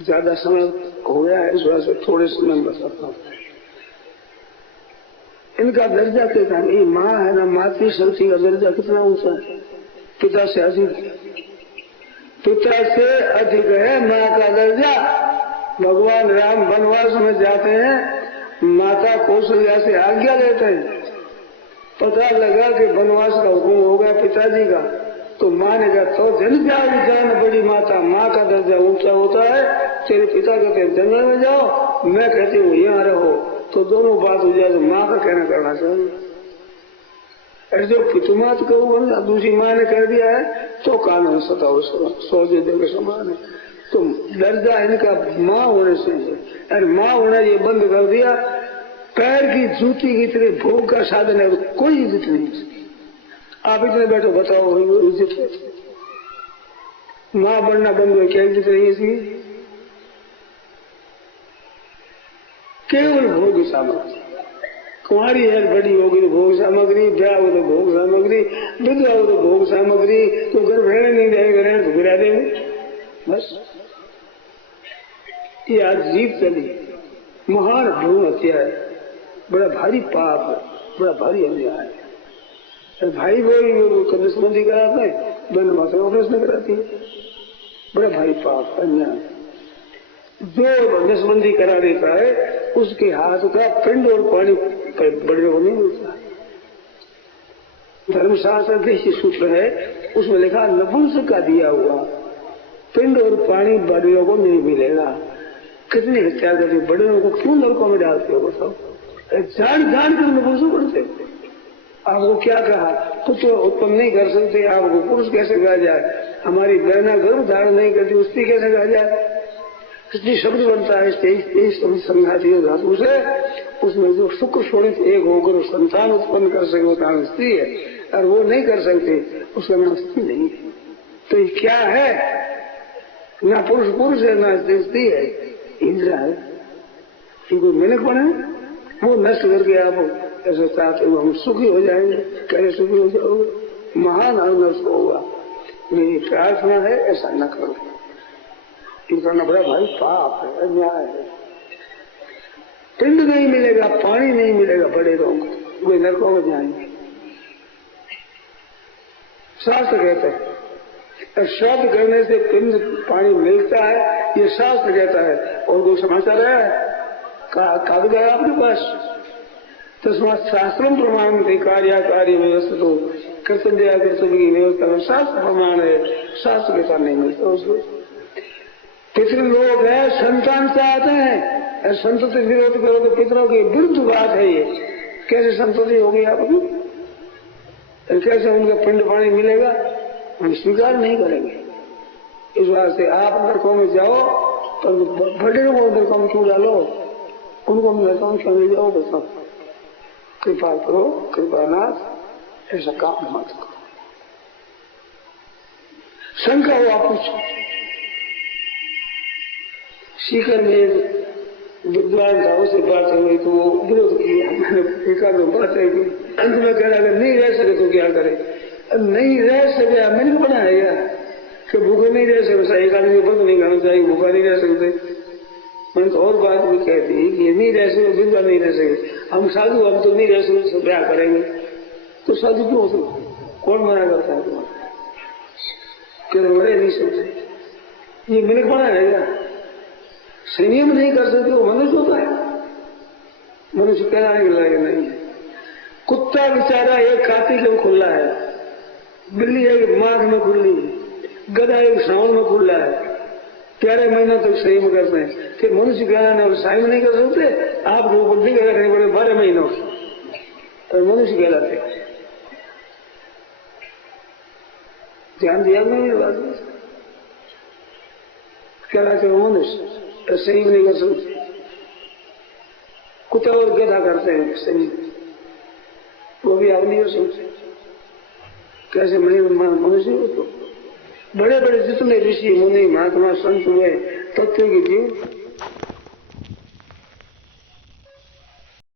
ज्यादा समय हो गया है, इस वजह से थोड़े समय में बताता हूँ। इनका दर्जा कितना है? ये माँ है ना, मातृ शक्ति का दर्जा कितना ऊंचा है? पिता से अधिक, पिता से अधिक है माँ का दर्जा। भगवान राम वनवास में जाते हैं, माता कौशल्या से आज्ञा लेते हैं। पता लगा कि वनवास का हुक्म होगा पिताजी का, तो माँ ने कहा तो जन जान बड़ी माता, माँ का दर्जा ऊंचा होता है। तेरे पिता कहते हैं जंगल में जाओ, मैं कहती हूँ यहाँ रहो, तो दोनों बात हो जाए तो माँ का कहना करना चाहिए। ऐसे पितुमात कहूँ, दूसरी माँ ने कह दिया है तो कानून सताओ सौदे के समान है। तो दर्जा इनका माँ होने से है, और माँ होना ये बंद कर दिया। पैर की जूती की तरह भोग का साधन है, कोई इज्जत नहीं। आप इतने बैठो बताओ इज्जत है? माँ बनना बंद हुआ, क्या इज्जत रही इसकी? केवल भोग सामग्री। कुंवारी है बड़ी होगी तो भोग सामग्री, ब्याह हो तो भोग सामग्री, विधवा हो तो भोग सामग्री, तो घर रहने नहीं जाएगा, रहने तो गिरा देंगे बस। ये आज जीत चली, महान भ्रूण हत्या है, बड़ा भारी पाप है, बड़ा भारी अन्याय है। भाई भाई नसबंदी कराते हैं, बहन माता ऑपरेशन कराती है। बड़ा भाई पाप अन्याय। जो नसबंदी करा देता है उसके हाथ का पिंड और पानी बड़े को नहीं मिलता। धर्मशास्त्र देशी सूत्र है, उसमें लिखा नपुंसक का दिया हुआ पिंड और पानी बड़े को नहीं मिलेगा। कितनी हत्या करते बड़े को क्यों नरकों में डालते हो बताओ? जान जान कर नपुंसक करते। आपको क्या कहा? पुत्र उत्पन्न नहीं कर सकते, आपको पुरुष कैसे कहा जाए? हमारी बहना गर्भ धारण नहीं करती, उसकी कैसे कहा जाए? इसलिए शब्द बनता है संघाती धातु से, उसमें जो शुक्र शोणित एक होकर संतान उत्पन्न कर सके वो नाम स्त्री है, और वो नहीं कर सकते उसका नाम स्त्री नहीं है। तो ये क्या है? ना पुरुष पुरुष है, ना स्त्री है, इंद्र है। कोई मेहनत बने वो नष्ट करके आप ऐसे चाहते हो हम सुखी हो जाएंगे। कैसे सुखी हो जाओगे? महान अनर्थ होगा। मेरी प्रार्थना है ऐसा न करो। ये करना बड़ा भाई पाप है, अन्याय है। पिंड नहीं मिलेगा, पानी नहीं मिलेगा, बड़े लोग वे नरकों में जाएंगे। शास्त्र कहते हैं श्राद्ध करने से पिंड पानी मिलता है, ये शास्त्र कहता है। और कोई समाचार है कागज है आपके पास? तस्मा शास्त्रम प्रमाण थे कार्य कार्य व्यवस्था तो कर्तव्य कर्तव्य की व्यवस्था में शास्त्र प्रमाण है। शास्त्र के साथ नहीं मिलता उसको। पितृ लोग है, संतान चाहते हैं, संतति विरोध करो तो पितरों की विरुद्ध बात है। ये कैसे संतति होगी आपकी? कैसे उनका पिंड पानी मिलेगा? हम स्वीकार नहीं करेंगे। इस बात से आप नरकों में जाओ तो बड़े लोगों को नरकों में क्यों डालो? उनको नरकों में क्यों ले जाओ? बताओ। कृपा करो कृपानाथ, ऐसा काम मत करो। शंका हुआ पूछो। सीकर में विद्वान था, उससे बात हुई तो वो विरोध किया। मैंने एक आध बात है कि अंत में कह रहा अगर नहीं रह सके तो क्या करे? नहीं रह सके मैंने बनाया कि भूखे नहीं रह सकते, एक आदमी व्रत नहीं खाना चाहिए, भूखा नहीं रह सकते। मैंने तो और बात भी कहती कि ये नहीं रह सकते, विधवा नहीं रह सकते। हम साधु हम तो नहीं रह सकते, तो ब्याह करेंगे। तो साधु क्यों हो सकते? कौन मना करता है तुम्हारा? मरे नहीं सकते, ये मैंने बना है क्या? संयम नहीं कर सकते वो मनुष्य होता है? मनुष्य कहना नहीं लायक नहीं है। कुत्ता बेचारा एक कार्तिक में खुला है, बिल्ली एक माघ में खुली है, गधा एक सावन में खुला है। 11 महीनों तक संयम करते हैं। फिर मनुष्य कहना संयम नहीं कर सकते? आप लोगों को नहीं करने पड़े 12 महीनों और मनुष्य कहलाते। ध्यान दिया नहीं बात? कहलाते हो मनुष्य, संयम नहीं कर सकते। कुत्ता और गधा करते हैं संयम, वो भी आप नहीं कर सकते। कैसे मनुष्य हो? तो बड़े बड़े जितने ऋषि मुनि महात्मा संत हुए तत्व के जीव